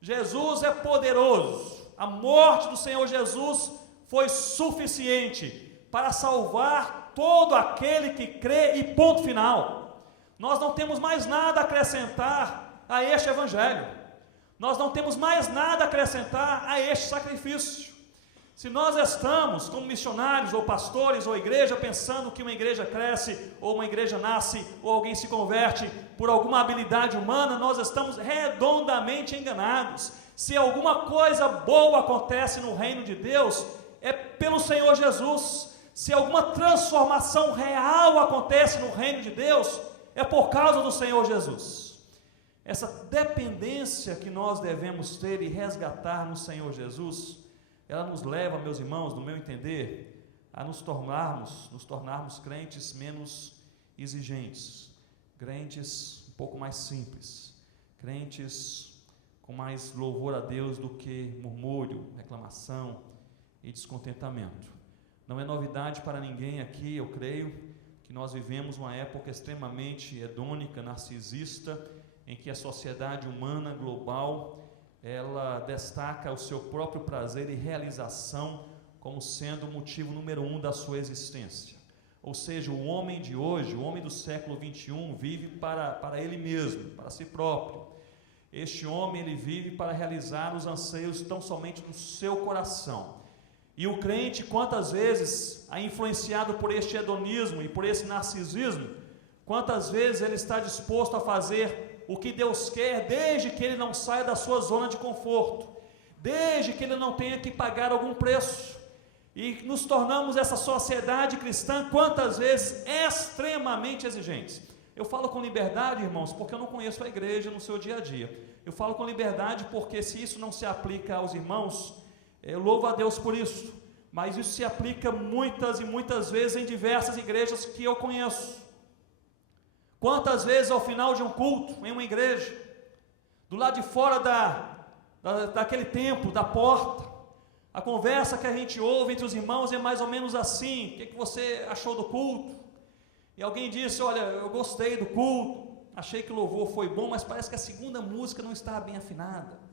Jesus é poderoso, a morte do Senhor Jesus foi suficiente para salvar todo aquele que crê, e ponto final. Nós não temos mais nada a acrescentar a este Evangelho. Nós não temos mais nada a acrescentar a este sacrifício. Se nós estamos, como missionários, ou pastores, ou igreja, pensando que uma igreja cresce, ou uma igreja nasce, ou alguém se converte por alguma habilidade humana, nós estamos redondamente enganados. Se alguma coisa boa acontece no reino de Deus, é pelo Senhor Jesus. Se alguma transformação real acontece no reino de Deus, é por causa do Senhor Jesus. Essa dependência que nós devemos ter e resgatar no Senhor Jesus, ela nos leva, meus irmãos, no meu entender, a nos tornarmos crentes menos exigentes, crentes um pouco mais simples, crentes com mais louvor a Deus do que murmúrio, reclamação e descontentamento. Não é novidade para ninguém aqui, eu creio, que nós vivemos uma época extremamente hedônica, narcisista, em que a sociedade humana global, ela destaca o seu próprio prazer e realização como sendo o motivo número 1 da sua existência. Ou seja, o homem de hoje, o homem do século 21, vive para ele mesmo, para si próprio. Este homem, ele vive para realizar os anseios tão somente do seu coração. E o crente, quantas vezes, influenciado por este hedonismo e por esse narcisismo, quantas vezes ele está disposto a fazer o que Deus quer, desde que ele não saia da sua zona de conforto, desde que ele não tenha que pagar algum preço, e nos tornamos essa sociedade cristã, quantas vezes, extremamente exigentes. Eu falo com liberdade, irmãos, porque eu não conheço a igreja no seu dia a dia. Eu falo com liberdade porque se isso não se aplica aos irmãos, eu louvo a Deus por isso, mas isso se aplica muitas e muitas vezes em diversas igrejas que eu conheço. Quantas vezes ao final de um culto, em uma igreja, do lado de fora daquele templo, da porta, a conversa que a gente ouve entre os irmãos é mais ou menos assim: o que você achou do culto? E alguém disse: olha, eu gostei do culto, achei que o louvor foi bom, mas parece que a segunda música não estava bem afinada.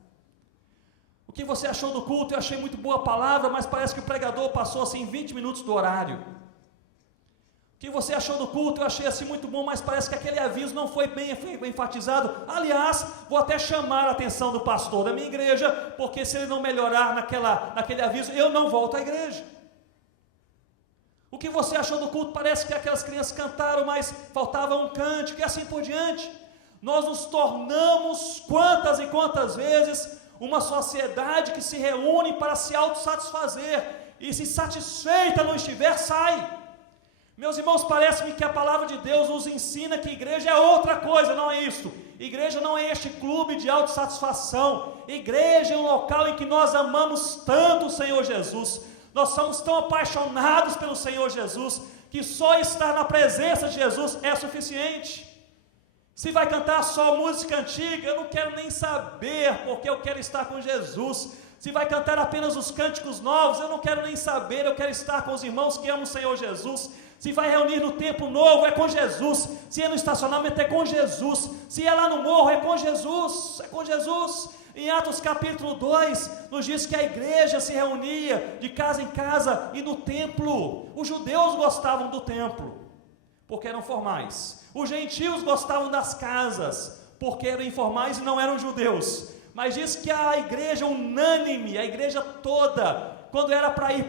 O que você achou do culto? Eu achei muito boa a palavra, mas parece que o pregador passou assim 20 minutos do horário. O que você achou do culto? Eu achei assim muito bom, mas parece que aquele aviso não foi bem enfatizado. Aliás, vou até chamar a atenção do pastor da minha igreja, porque se ele não melhorar naquele aviso, eu não volto à igreja. O que você achou do culto? Parece que aquelas crianças cantaram, mas faltava um cântico e assim por diante. Nós nos tornamos, quantas e quantas vezes, uma sociedade que se reúne para se autossatisfazer, e se satisfeita não estiver, sai. Meus irmãos, parece-me que a palavra de Deus nos ensina que igreja é outra coisa, não é isso. Igreja não é este clube de autossatisfação. Igreja é um local em que nós amamos tanto o Senhor Jesus, nós somos tão apaixonados pelo Senhor Jesus, que só estar na presença de Jesus é suficiente. Se vai cantar só música antiga, eu não quero nem saber, porque eu quero estar com Jesus. Se vai cantar apenas os cânticos novos, eu não quero nem saber, eu quero estar com os irmãos que amam o Senhor Jesus. Se vai reunir no templo novo, é com Jesus. Se é no estacionamento, é com Jesus. Se é lá no morro, é com Jesus. É com Jesus. Em Atos capítulo 2, nos diz que a igreja se reunia de casa em casa e no templo. Os judeus gostavam do templo, porque eram formais. Os gentios gostavam das casas, porque eram informais e não eram judeus. Mas diz que a igreja unânime, a igreja toda, quando era para ir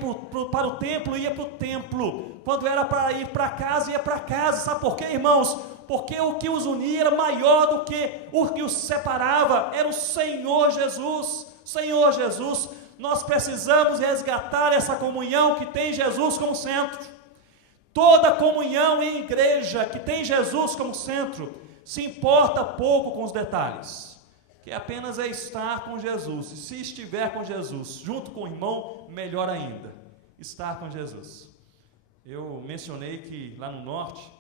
para o templo, ia para o templo. Quando era para ir para casa, ia para casa. Sabe por quê, irmãos? porque o que os unia era maior do que o que os separava, era o Senhor Jesus. Senhor Jesus, nós precisamos resgatar essa comunhão que tem Jesus como centro. Toda comunhão em igreja que tem Jesus como centro se importa pouco com os detalhes, que apenas é estar com Jesus. E se estiver com Jesus, junto com o irmão, melhor ainda, estar com Jesus. Eu mencionei que lá no norte,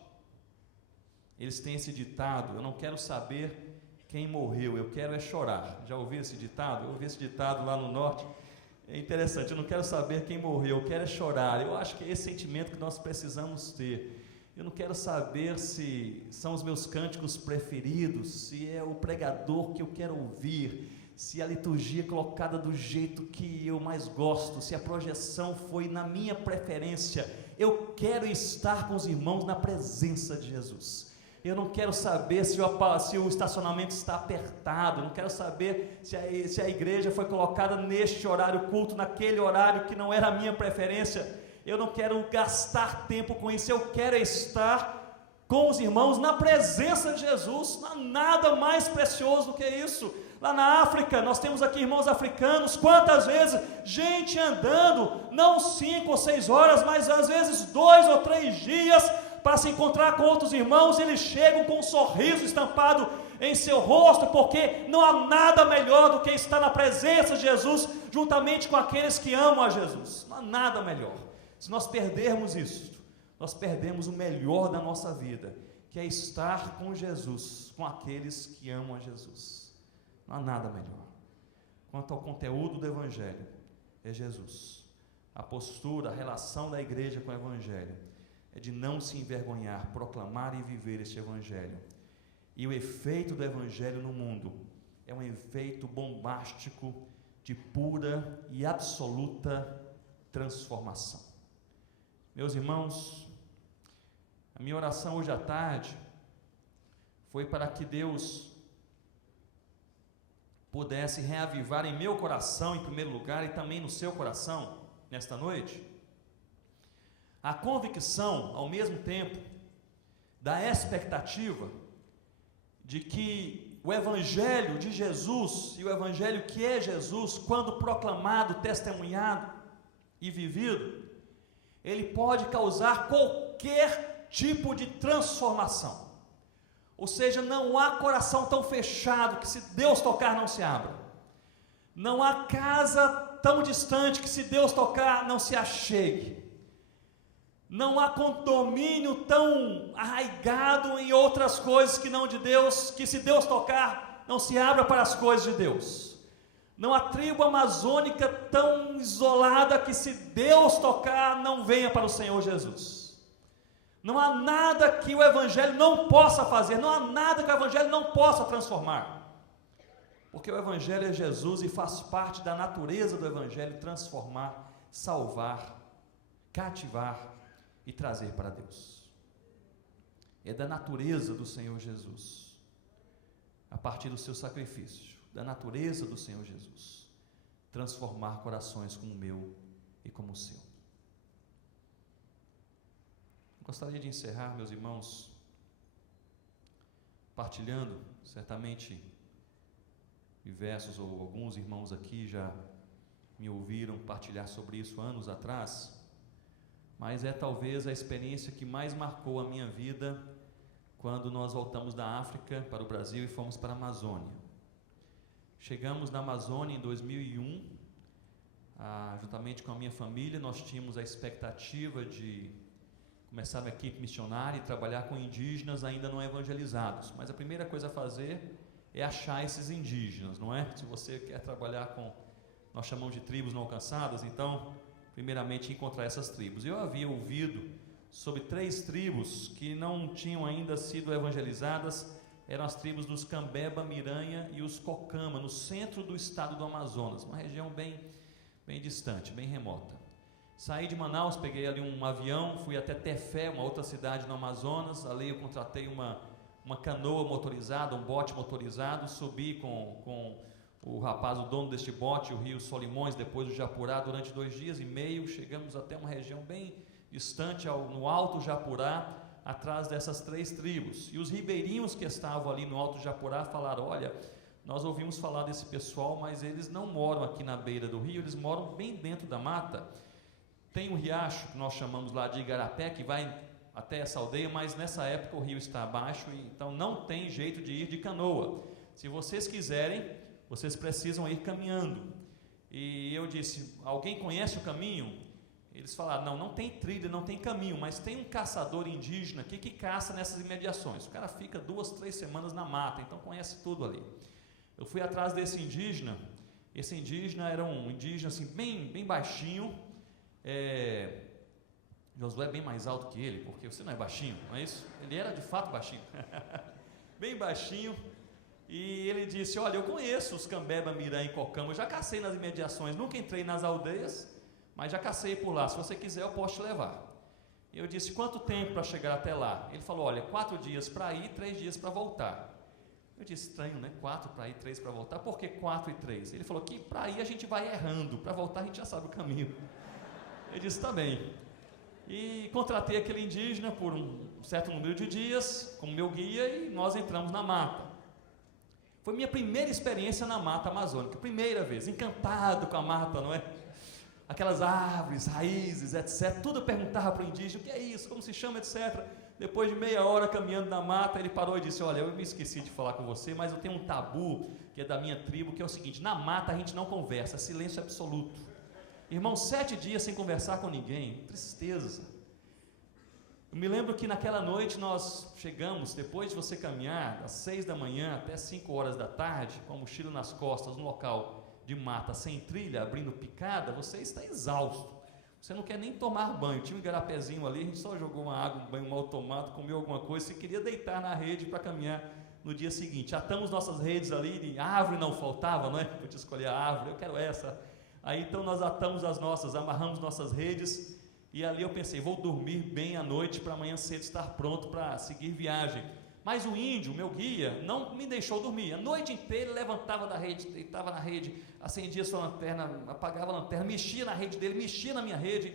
eles têm esse ditado: eu não quero saber quem morreu, eu quero é chorar. Já ouviu esse ditado? Eu ouvi esse ditado lá no norte. É interessante, eu não quero saber quem morreu, eu quero é chorar. Eu acho que é esse sentimento que nós precisamos ter. Eu não quero saber se são os meus cânticos preferidos, se é o pregador que eu quero ouvir, se a liturgia é colocada do jeito que eu mais gosto, se a projeção foi na minha preferência. Eu quero estar com os irmãos na presença de Jesus. Eu não quero saber se o estacionamento está apertado, não quero saber se a igreja foi colocada neste horário culto, naquele horário que não era a minha preferência. Eu não quero gastar tempo com isso, eu quero estar com os irmãos na presença de Jesus. Não há nada mais precioso do que isso. Lá na África, nós temos aqui irmãos africanos, quantas vezes, gente andando, não 5 ou 6 horas, mas às vezes 2 ou 3 dias, para se encontrar com outros irmãos. Eles chegam com um sorriso estampado em seu rosto, porque não há nada melhor do que estar na presença de Jesus, juntamente com aqueles que amam a Jesus. Não há nada melhor. Se nós perdermos isso, nós perdemos o melhor da nossa vida, que é estar com Jesus, com aqueles que amam a Jesus. Não há nada melhor. Quanto ao conteúdo do Evangelho, é Jesus. A postura, a relação da igreja com o Evangelho é de não se envergonhar, proclamar e viver este Evangelho. E o efeito do Evangelho no mundo é um efeito bombástico de pura e absoluta transformação. Meus irmãos, a minha oração hoje à tarde foi para que Deus pudesse reavivar em meu coração, em primeiro lugar, e também no seu coração, nesta noite, a convicção, ao mesmo tempo, da expectativa de que o Evangelho de Jesus, e o Evangelho que é Jesus, quando proclamado, testemunhado e vivido, ele pode causar qualquer tipo de transformação. Ou seja, não há coração tão fechado que se Deus tocar não se abra. Não há casa tão distante que se Deus tocar não se achegue. Não há condomínio tão arraigado em outras coisas que não de Deus, que se Deus tocar não se abra para as coisas de Deus. Não há tribo amazônica tão isolada que se Deus tocar não venha para o Senhor Jesus. Não há nada que o Evangelho não possa fazer, não há nada que o Evangelho não possa transformar, porque o Evangelho é Jesus e faz parte da natureza do Evangelho transformar, salvar, cativar e trazer para Deus. É da natureza do Senhor Jesus, a partir do seu sacrifício, da natureza do Senhor Jesus, transformar corações como o meu e como o seu. Gostaria de encerrar, meus irmãos, partilhando, certamente diversos ou alguns irmãos aqui já me ouviram partilhar sobre isso anos atrás, mas é talvez a experiência que mais marcou a minha vida quando nós voltamos da África para o Brasil e fomos para a Amazônia. Chegamos na Amazônia em 2001, juntamente com a minha família. Nós tínhamos a expectativa de começar uma equipe missionária e trabalhar com indígenas ainda não evangelizados, mas a primeira coisa a fazer é achar esses indígenas, não é? Se você quer trabalhar com, nós chamamos de tribos não alcançadas, então, primeiramente encontrar essas tribos. Eu havia ouvido sobre 3 tribos que não tinham ainda sido evangelizadas, eram as tribos dos Cambeba, Miranha e os Cocama, no centro do estado do Amazonas, uma região bem distante, bem remota. Saí de Manaus, peguei ali um avião, fui até Tefé, uma outra cidade no Amazonas. Ali eu contratei uma canoa motorizada, um bote motorizado, subi com o rapaz, o dono deste bote, o rio Solimões, depois do Japurá, durante 2 dias e meio, chegamos até uma região bem distante, no Alto Japurá, atrás dessas 3 tribos. E os ribeirinhos que estavam ali no Alto Japurá falaram: olha, nós ouvimos falar desse pessoal, mas eles não moram aqui na beira do rio, eles moram bem dentro da mata. Tem um riacho que nós chamamos lá de Igarapé, que vai até essa aldeia, mas nessa época o rio está abaixo, então não tem jeito de ir de canoa. Se vocês quiserem, vocês precisam ir caminhando. E eu disse: alguém conhece o caminho? Eles falaram: não tem trilha, não tem caminho, mas tem um caçador indígena aqui que caça nessas imediações. O cara fica 2, 3 semanas na mata, então conhece tudo ali. Eu fui atrás desse indígena. Esse indígena era um indígena assim, bem baixinho. Josué é bem mais alto que ele, porque você não é baixinho, não é isso? Ele era de fato baixinho, bem baixinho. E ele disse: olha, eu conheço os Cambeba, Miran e Cocama, eu já cacei nas imediações, nunca entrei nas aldeias, mas já cacei por lá, se você quiser eu posso te levar. Eu disse: quanto tempo para chegar até lá? Ele falou: olha, 4 dias para ir, 3 dias para voltar. Eu disse: estranho, né? 4 para ir, 3 para voltar. Por que 4 e 3? Ele falou que para ir a gente vai errando, para voltar a gente já sabe o caminho. Eu disse: tá bem. E contratei aquele indígena por um certo número de dias como meu guia, e nós entramos na mata. Foi minha primeira experiência na mata amazônica, primeira vez, encantado com a mata, não é? Aquelas árvores, raízes, etc. Tudo eu perguntava para o indígena: o que é isso, como se chama, etc. Depois de meia hora caminhando na mata, ele parou e disse: olha, eu me esqueci de falar com você, mas eu tenho um tabu que é da minha tribo, que é o seguinte: na mata a gente não conversa, silêncio absoluto. Irmão, 7 dias sem conversar com ninguém, tristeza. Eu me lembro que naquela noite nós chegamos, depois de você caminhar, das 6 da manhã até 5 horas da tarde, com a mochila nas costas, num local de mata, sem trilha, abrindo picada, você está exausto. Você não quer nem tomar banho. Tinha um igarapézinho ali, a gente só jogou uma água, um banho mal tomado, comeu alguma coisa, você queria deitar na rede para caminhar no dia seguinte. Atamos nossas redes ali, a árvore não faltava, não é? Eu te escolhi a árvore, eu quero essa. Aí então nós atamos as nossas, amarramos nossas redes, e ali eu pensei: vou dormir bem à noite para amanhã cedo estar pronto para seguir viagem. Mas o índio, meu guia, não me deixou dormir. A noite inteira ele levantava da rede, deitava na rede, acendia sua lanterna, apagava a lanterna, mexia na rede dele, mexia na minha rede.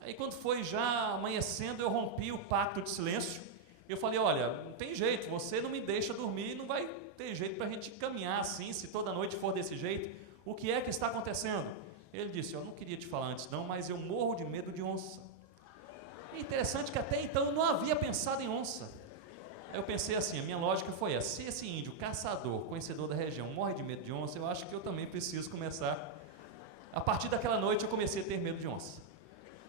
Aí quando foi já amanhecendo, eu rompi o pacto de silêncio. Eu falei: olha, não tem jeito, você não me deixa dormir, não vai ter jeito para a gente caminhar assim, se toda noite for desse jeito. O que é que está acontecendo? Ele disse: eu não queria te falar antes não, mas eu morro de medo de onça. É interessante que até então eu não havia pensado em onça. Aí eu pensei assim, a minha lógica foi essa: se esse índio, caçador, conhecedor da região, morre de medo de onça, eu acho que eu também preciso começar. A partir daquela noite eu comecei a ter medo de onça.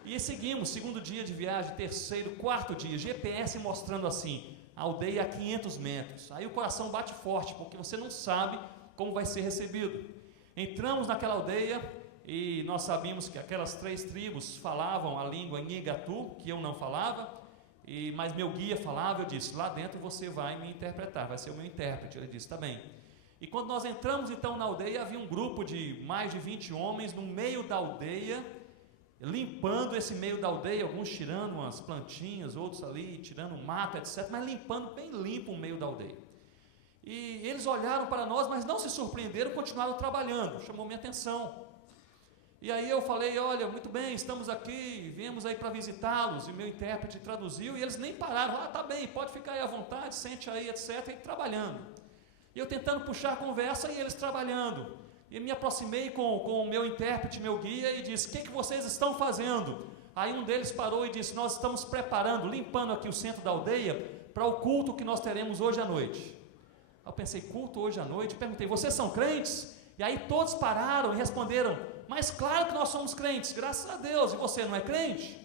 E seguimos, 2º dia de viagem, 3º, 4º dia, GPS mostrando assim, a aldeia a 500 metros. Aí o coração bate forte, porque você não sabe como vai ser recebido. Entramos naquela aldeia e nós sabíamos que aquelas 3 tribos falavam a língua Nhigatu, que eu não falava, mas meu guia falava. Eu disse: lá dentro você vai me interpretar, vai ser o meu intérprete. Ele disse: tá bem. E quando nós entramos então na aldeia, havia um grupo de mais de 20 homens no meio da aldeia, limpando esse meio da aldeia, alguns tirando umas plantinhas, outros ali tirando mato, etc., mas limpando bem limpo o meio da aldeia. E eles olharam para nós, mas não se surpreenderam, continuaram trabalhando. Chamou minha atenção. E aí eu falei: olha, muito bem, estamos aqui, viemos aí para visitá-los. E meu intérprete traduziu, e eles nem pararam. Ah, tá bem, pode ficar aí à vontade, sente aí, etc., e trabalhando. E eu tentando puxar a conversa e eles trabalhando. E me aproximei com o meu intérprete, meu guia, e disse: o que vocês estão fazendo? Aí um deles parou e disse: nós estamos preparando, limpando aqui o centro da aldeia para o culto que nós teremos hoje à noite. Eu pensei: culto hoje à noite? Perguntei: vocês são crentes? E aí todos pararam e responderam: mas claro que nós somos crentes, graças a Deus. E você não é crente?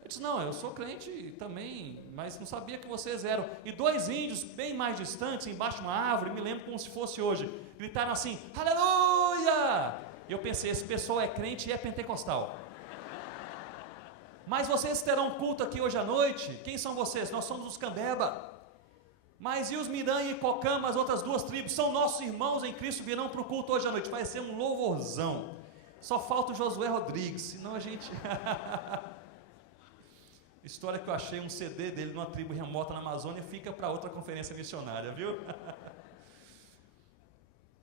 Eu disse: não, eu sou crente também, mas não sabia que vocês eram. E 2 índios bem mais distantes, embaixo de uma árvore, me lembro como se fosse hoje, gritaram assim: aleluia! E eu pensei: esse pessoal é crente e é pentecostal. Mas vocês terão culto aqui hoje à noite? Quem são vocês? Nós somos os Cambeba. Mas e os Miran e Cocama, as outras 2 tribos? São nossos irmãos em Cristo, virão para o culto hoje à noite. Vai ser um louvorzão. Só falta o Josué Rodrigues, senão a gente... História que eu achei um CD dele numa tribo remota na Amazônia, fica para outra conferência missionária, viu?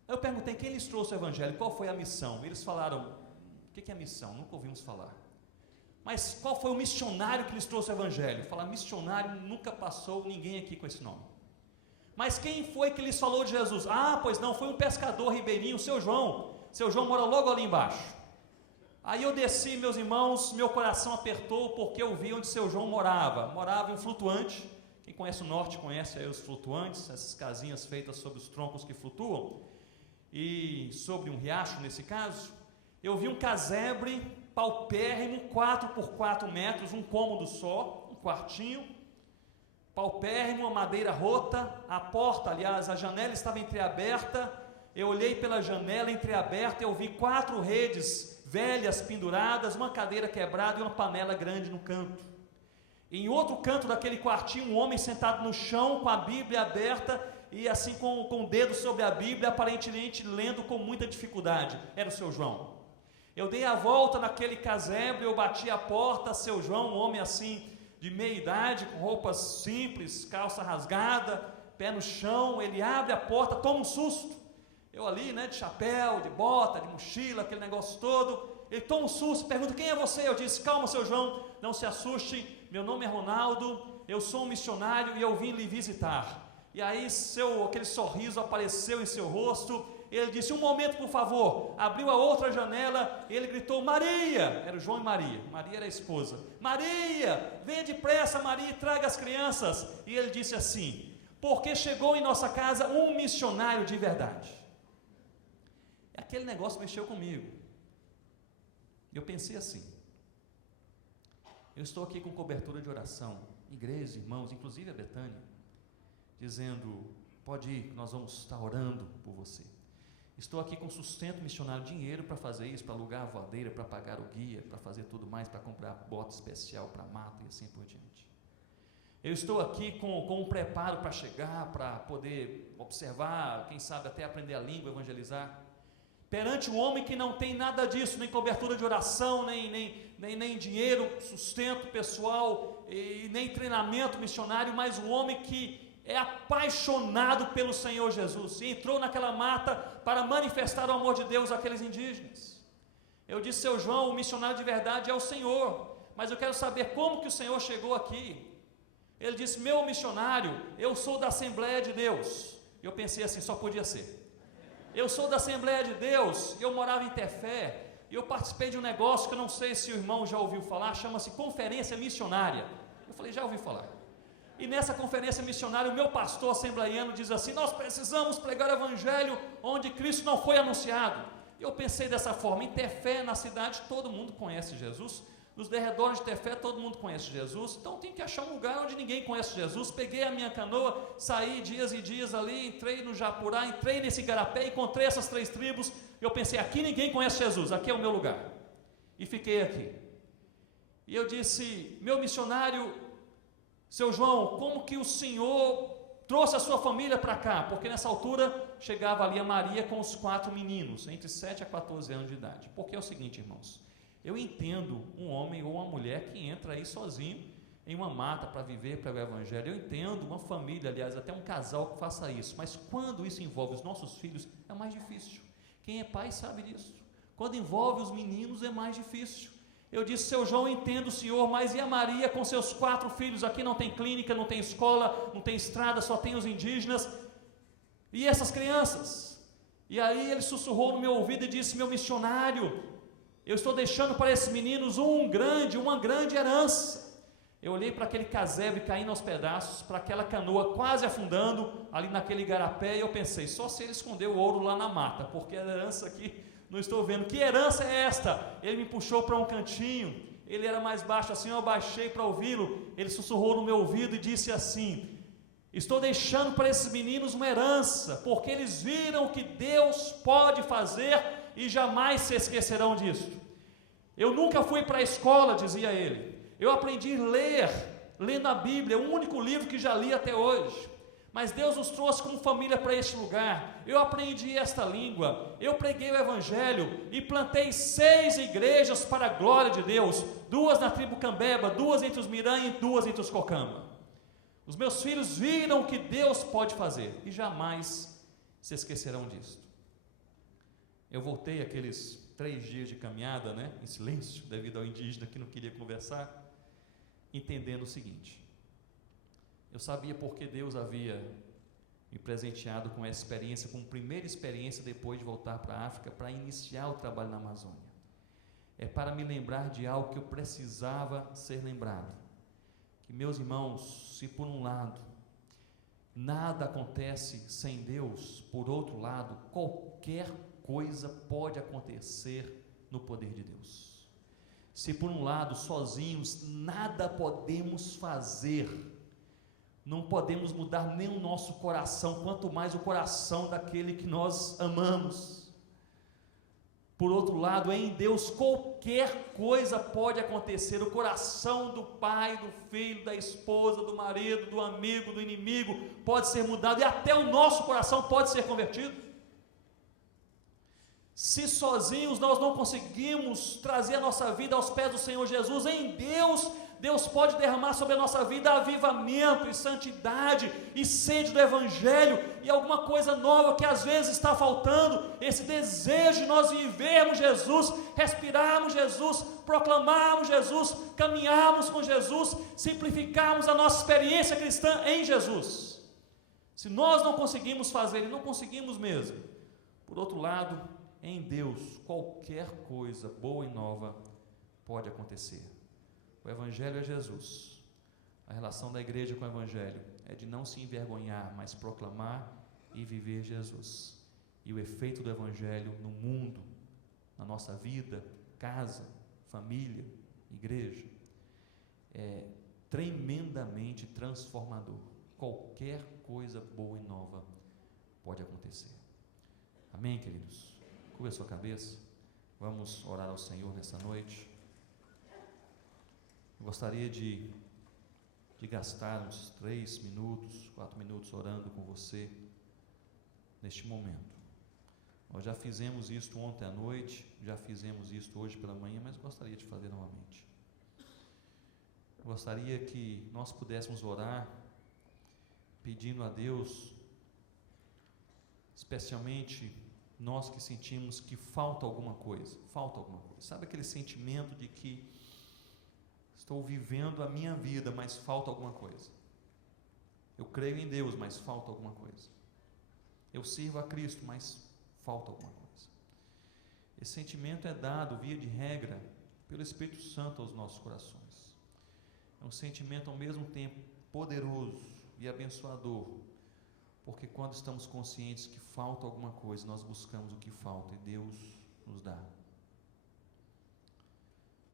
Eu perguntei: quem lhes trouxe o evangelho? Qual foi a missão? Eles falaram: o que é a missão? Nunca ouvimos falar. Mas qual foi o missionário que lhes trouxe o evangelho? Falar missionário, nunca passou ninguém aqui com esse nome. Mas quem foi que lhes falou de Jesus? Ah, pois não, foi um pescador ribeirinho, o seu João. Seu João mora logo ali embaixo. Aí eu desci, meus irmãos, meu coração apertou, porque eu vi onde seu João morava. Morava em um flutuante. Quem conhece o norte conhece aí os flutuantes, essas casinhas feitas sobre os troncos que flutuam. E sobre um riacho, nesse caso. Eu vi um casebre paupérrimo, 4 por 4 metros, um cômodo só, um quartinho. Paupérrimo, a madeira rota, a porta, aliás, a janela estava entreaberta. Eu olhei pela janela entreaberta, eu vi 4 redes velhas penduradas, uma cadeira quebrada e uma panela grande no canto. Em outro canto daquele quartinho, um homem sentado no chão com a Bíblia aberta e assim com o dedo sobre a Bíblia, aparentemente lendo com muita dificuldade. Era o seu João. Eu dei a volta naquele casebre, eu bati a porta, seu João, um homem assim de meia idade, com roupas simples, calça rasgada, pé no chão, ele abre a porta, toma um susto. Eu ali, de chapéu, de bota, de mochila, aquele negócio todo, ele toma um susto, pergunta, quem é você? Eu disse, calma, seu João, não se assuste, meu nome é Ronaldo, eu sou um missionário e eu vim lhe visitar. E aí aquele sorriso apareceu em seu rosto. Ele disse, um momento por favor, abriu a outra janela, ele gritou, Maria, era o João e Maria, Maria era a esposa, Maria, venha depressa Maria e traga as crianças. E ele disse assim, porque chegou em nossa casa um missionário de verdade. Aquele negócio mexeu comigo. Eu pensei assim, eu estou aqui com cobertura de oração, igreja, irmãos, inclusive a Betânia, dizendo, pode ir, nós vamos estar orando por você. Estou aqui com sustento missionário, dinheiro para fazer isso, para alugar a voadeira, para pagar o guia, para fazer tudo mais, para comprar bota especial para mata e assim por diante. Eu estou aqui com um preparo para chegar, para poder observar, quem sabe até aprender a língua, evangelizar. Perante um homem que não tem nada disso, nem cobertura de oração, nem dinheiro, sustento pessoal, e nem treinamento missionário, mas um homem que é apaixonado pelo Senhor Jesus, e entrou naquela mata para manifestar o amor de Deus àqueles indígenas. Eu disse, seu João, o missionário de verdade é o Senhor, mas eu quero saber como que o Senhor chegou aqui. Ele disse, meu missionário, eu sou da Assembleia de Deus. Eu pensei assim, só podia ser. Eu sou da Assembleia de Deus, eu morava em Tefé, e eu participei de um negócio que eu não sei se o irmão já ouviu falar, chama-se Conferência Missionária. Eu falei, já ouvi falar. E nessa conferência missionária, o meu pastor assembleiano diz assim, nós precisamos pregar o evangelho onde Cristo não foi anunciado. Eu pensei dessa forma, em Tefé, na cidade, todo mundo conhece Jesus, nos derredores de Tefé, todo mundo conhece Jesus, então tem que achar um lugar onde ninguém conhece Jesus. Peguei a minha canoa, saí dias e dias ali, entrei no Japurá, entrei nesse igarapé, encontrei essas 3 tribos, eu pensei, aqui ninguém conhece Jesus, aqui é o meu lugar. E fiquei aqui. E eu disse, meu missionário, seu João, como que o Senhor trouxe a sua família para cá? Porque nessa altura chegava ali a Maria com os 4 meninos, entre 7 a 14 anos de idade. Porque é o seguinte, irmãos, eu entendo um homem ou uma mulher que entra aí sozinho em uma mata para viver, para o evangelho. Eu entendo uma família, aliás, até um casal que faça isso. Mas quando isso envolve os nossos filhos, é mais difícil. Quem é pai sabe disso. Quando envolve os meninos, é mais difícil. Eu disse, seu João, entendo o senhor, mas e a Maria com seus 4 filhos? Aqui não tem clínica, não tem escola, não tem estrada, só tem os indígenas. E essas crianças? E aí ele sussurrou no meu ouvido e disse, meu missionário, eu estou deixando para esses meninos uma grande herança. Eu olhei para aquele casebre caindo aos pedaços, para aquela canoa quase afundando, ali naquele igarapé, e eu pensei, só se ele escondeu o ouro lá na mata, porque a herança aqui... Não estou vendo, que herança é esta? Ele me puxou para um cantinho, ele era mais baixo assim, eu abaixei para ouvi-lo, ele sussurrou no meu ouvido e disse assim, estou deixando para esses meninos uma herança, porque eles viram o que Deus pode fazer e jamais se esquecerão disso. Eu nunca fui para a escola, dizia ele, eu aprendi a ler, lendo a Bíblia, é o único livro que já li até hoje. Mas Deus nos trouxe como família para este lugar. Eu aprendi esta língua, eu preguei o evangelho e plantei 6 igrejas para a glória de Deus, 2 na tribo Cambeba, 2 entre os Miranha e 2 entre os Cocama. Os meus filhos viram o que Deus pode fazer e jamais se esquecerão disso. Eu voltei àqueles 3 dias de caminhada, né, em silêncio, devido ao indígena que não queria conversar, entendendo o seguinte: eu sabia porque Deus havia me presenteado com essa experiência, como primeira experiência depois de voltar para a África, para iniciar o trabalho na Amazônia. É para me lembrar de algo que eu precisava ser lembrado. Que, meus irmãos, se por um lado nada acontece sem Deus, por outro lado, qualquer coisa pode acontecer no poder de Deus. Se por um lado, sozinhos, nada podemos fazer, não podemos mudar nem o nosso coração, quanto mais o coração daquele que nós amamos. Por outro lado, em Deus qualquer coisa pode acontecer. O coração do pai, do filho, da esposa, do marido, do amigo, do inimigo pode ser mudado, e até o nosso coração pode ser convertido. Se sozinhos nós não conseguimos trazer a nossa vida aos pés do Senhor Jesus, em Deus, Deus pode derramar sobre a nossa vida avivamento e santidade e sede do Evangelho e alguma coisa nova que às vezes está faltando, esse desejo de nós vivermos Jesus, respirarmos Jesus, proclamarmos Jesus, caminharmos com Jesus, simplificarmos a nossa experiência cristã em Jesus. Se nós não conseguimos fazer, e não conseguimos mesmo, por outro lado, em Deus qualquer coisa boa e nova pode acontecer. O Evangelho é Jesus. A relação da igreja com o Evangelho é de não se envergonhar, mas proclamar e viver Jesus. E o efeito do Evangelho no mundo, na nossa vida, casa, família, igreja, é tremendamente transformador. Qualquer coisa boa e nova pode acontecer. Amém, queridos? Curva a sua cabeça. Vamos orar ao Senhor nessa noite. Eu gostaria de gastar uns 3 minutos, 4 minutos orando com você neste momento. Nós já fizemos isso ontem à noite, já fizemos isso hoje pela manhã, mas gostaria de fazer novamente. Eu gostaria que nós pudéssemos orar pedindo a Deus, especialmente nós que sentimos que falta alguma coisa. Sabe aquele sentimento de que estou vivendo a minha vida, mas falta alguma coisa. Eu creio em Deus, mas falta alguma coisa. Eu sirvo a Cristo, mas falta alguma coisa. Esse sentimento é dado, via de regra, pelo Espírito Santo aos nossos corações. É um sentimento ao mesmo tempo poderoso e abençoador, porque quando estamos conscientes que falta alguma coisa, nós buscamos o que falta e Deus nos dá.